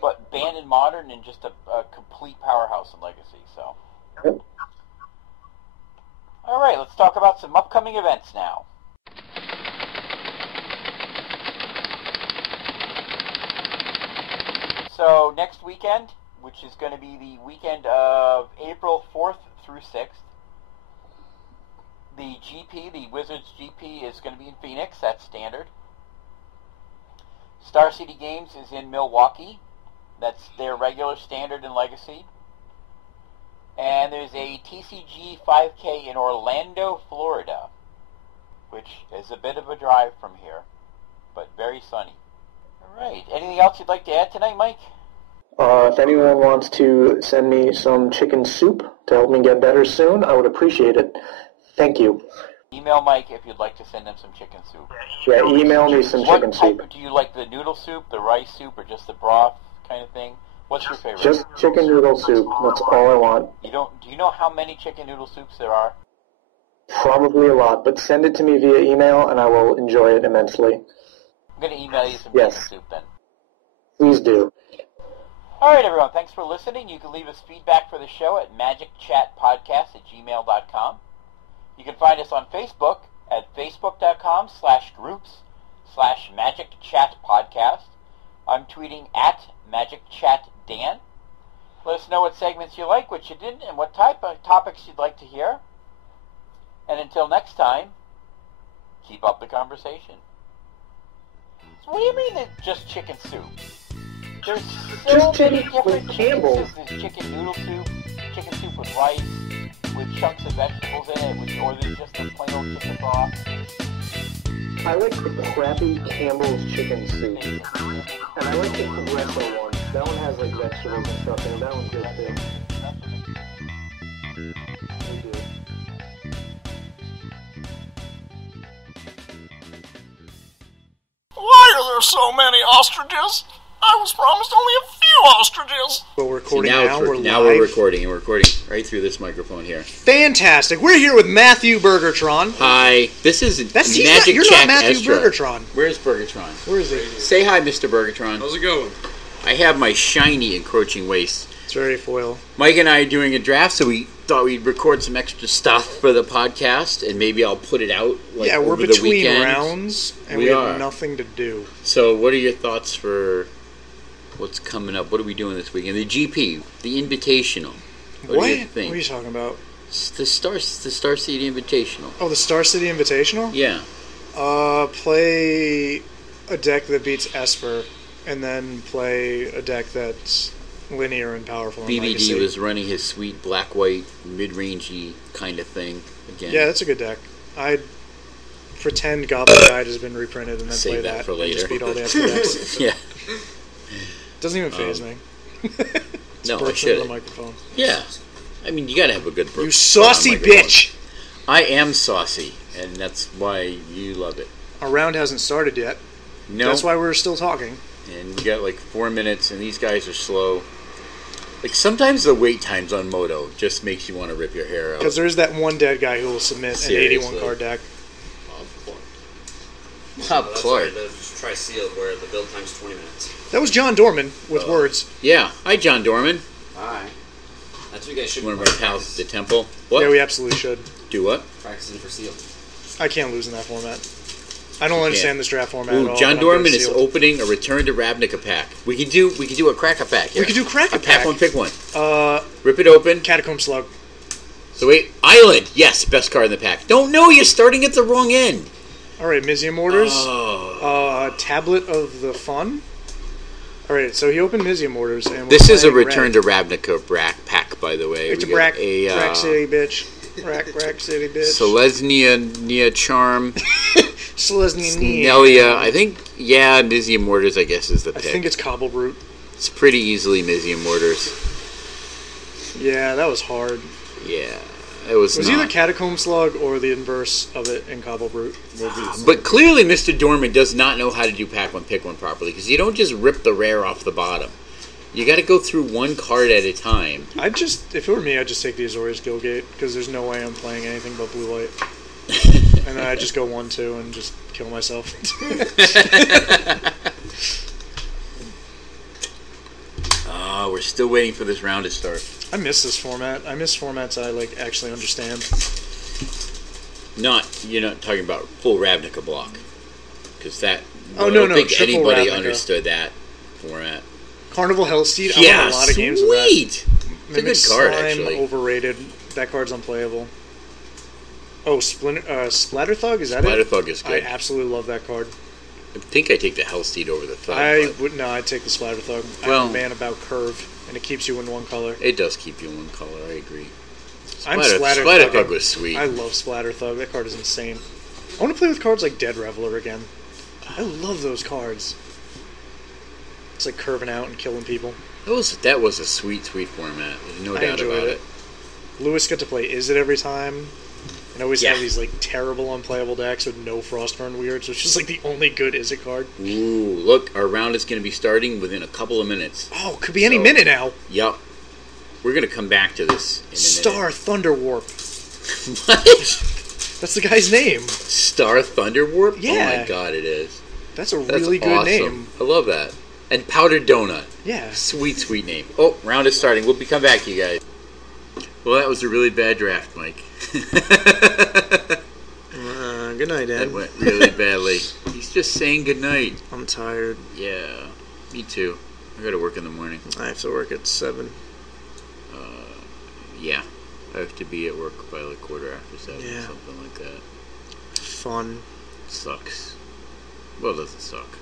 But banned in Modern and just a complete powerhouse in Legacy, so. Yep. All right, let's talk about some upcoming events now. So next weekend, which is going to be the weekend of April 4th through 6th, the GP, the Wizards GP, is going to be in Phoenix. That's Standard. Star City Games is in Milwaukee. That's their regular Standard and Legacy. And there's a TCG 5K in Orlando, Florida, which is a bit of a drive from here, but very sunny. All right. Anything else you'd like to add tonight, Mike? If anyone wants to send me some chicken soup to help me get better soon, I would appreciate it. Thank you. Email Mike if you'd like to send him some chicken soup. Yeah, email me some chicken soup. Do you like the noodle soup, the rice soup, or just the broth kind of thing? What's your favorite? Just chicken noodle soup. That's all I want. Do you know how many chicken noodle soups there are? Probably a lot, but send it to me via email and I will enjoy it immensely. I'm going to email you some Yes. chicken soup then. Please do. All right, everyone. Thanks for listening. You can leave us feedback for the show at MagicChatPodcast@gmail.com. You can find us on Facebook at facebook.com/groups/MagicChatPodcast. I'm tweeting at MagicChatDan. Let us know what segments you like, what you didn't, and what type of topics you'd like to hear. And until next time, keep up the conversation. So what do you mean that just chicken soup? There's so many different chicken soups. There's chicken noodle soup, chicken soup with rice, with chunks of vegetables in it, or there's just a plain old chicken broth. I like the crappy Campbell's chicken soup. And I like the Progresso one. That one has like vegetables and stuff in it. That one's good too. Thank you. Why are there so many ostriches? I was promised only a few ostriches. Well, we're recording now now. We're now live. we're recording, and we're recording right through this microphone here. Fantastic. We're here with Matthew Bergertron. Hi, this is You're Magic not Chat Matthew Estra. Bergertron. Where's Bergertron? Where is he? Say hi, Mr. Bergertron. How's it going? I have my shiny encroaching waist. It's very foil. Mike and I are doing a draft, so we thought we'd record some extra stuff for the podcast, and maybe I'll put it out We're over the between weekend. rounds, and We we are. have nothing to do. So what are your thoughts for what's coming up? What are we doing this weekend? The GP, the Invitational. What do you think? What are you talking about? It's the Star City Invitational. Oh, the Star City Invitational? Yeah. Play a deck that beats Esper, and then play a deck that's linear and powerful. in BBD Legacy. was running his sweet black-white mid-rangey kind of thing again. Yeah, that's a good deck. I'd pretend Goblin Guide has been reprinted and then Save play that that for and later. just beat all the Esper decks. Yeah. Doesn't even faze me. No, I Burst should. into the microphone. Yeah. I mean, you gotta have a good You saucy bitch! I am saucy, and that's why you love it. Our round hasn't started yet. No. That's why we're still talking. And you got like 4 minutes, and these guys are slow. Like, sometimes the wait times on Moto just makes you want to rip your hair out. Because there's that one dead guy who will submit Seriously. an 81 card deck. Bob Clark. Let's try sealed where the build time's 20 minutes. That was John Dorman with words. Yeah. Hi, John Dorman. Hi. That's what you guys should One of be our pals at the temple. What? Yeah, we absolutely should. Do what? practicing for sealed. I can't lose in that format. I don't understand this draft format at Ooh, all. John but I'm gonna Dorman is seal it. opening a Return to Ravnica pack. We could do a crack a pack here. We could do crack a A pack pack. one, pick one. Uh, Rip it open. Catacomb Slug. So wait, Island. Yes, best card in the pack. Don't know. You're starting at the wrong end. All right, Mizium Orders. Oh. Tablet of the Fun. All right, so he opened Mizium Orders, and we're This is a playing Return red. to Ravnica pack, by the way. It's a We got Rack City, bitch. Rack City, bitch. Selesnya, Nia Charm, Selesnya. Nelia. I think, yeah, Mizium Mortars, I guess, is the I pick. think it's Cobble Brute. It's pretty easily Mizium Mortars. Yeah, that was hard. Yeah, it was It was not. either Catacomb Slug or the inverse of it in Cobble Brute. But clearly, Mr. Dorman does not know how to do pack one, pick one properly, because you don't just rip the rare off the bottom. You got to go through one card at a time. If it were me, I'd just take the Azorius Guildgate, because there's no way I'm playing anything but blue white. And then I'd just go 1-2 and just kill myself. Oh, we're still waiting for this round to start. I miss this format. I miss formats I actually understand. You're not talking about full Ravnica block, because that. Oh, I no, don't think triple anybody Ravnica. understood that format. Carnival Hellsteed. I Yeah, won a lot of games with that. sweet. It's a Mimic good card, Slime, actually. overrated. That card's unplayable. Oh, Splatter Thug, is that Splatter it? Thug is I good. absolutely love that card. I think I take the Hellsteed over the Thug. I'd take the Splatter Thug. Well- I'm a man about curve, and it keeps you in one color. It does keep you in one color, I agree. I'm Splatter Thugging. Thug was sweet. I love Splatter Thug. That card is insane. I want to play with cards like Dead Reveler again. I love those cards. It's like curving out and killing people. That was a sweet format. There's no I doubt enjoyed about it. Lewis got to play Is It every time, and always Yeah. have these like terrible unplayable decks with no Frostburn weirds, which is like the only good Is It card. Ooh, look, our round is going to be starting within a couple of minutes. Oh, could be any minute now. Yup. We're going to come back to this in a Star Thunderwarp. minute. What? That's the guy's name. Star Thunderwarp? Yeah. Oh my god, it is. That's a That's really good awesome. name. I love that. And Powdered Donut. Yeah. Sweet name. Oh, round is starting. We'll come back to you guys. Well, that was a really bad draft, Mike. Good night, That Ed. went really badly. He's just saying goodnight. I'm tired. Yeah, me too. I gotta work in the morning. I have to work at 7. Yeah, I have to be at work by like 7:15, Yeah. something like that. Fun. Sucks. Well, it doesn't suck.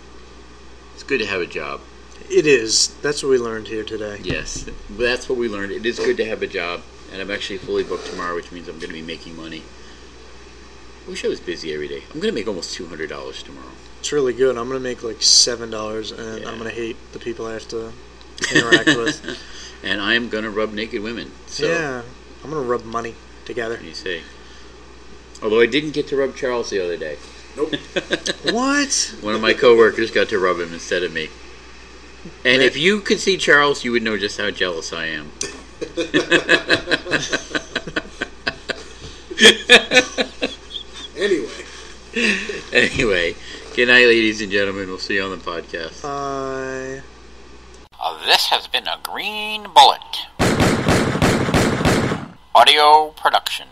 It's good to have a job. It is. That's what we learned here today. Yes, that's what we learned. It is good to have a job, and I'm actually fully booked tomorrow, which means I'm going to be making money. I wish I was busy every day. I'm going to make almost $200 tomorrow. It's really good. I'm going to make like $7, and Yeah. I'm going to hate the people I have to interact with. And I am going to rub naked women. So, Yeah. I'm going to rub money together. what do you say? Although I didn't get to rub Charles the other day. Nope. What? One of my coworkers got to rub him instead of me. And if you could see Charles, you would know just how jealous I am. Anyway, good night, ladies and gentlemen. We'll see you on the podcast. Bye. This has been a Green Bullet audio production.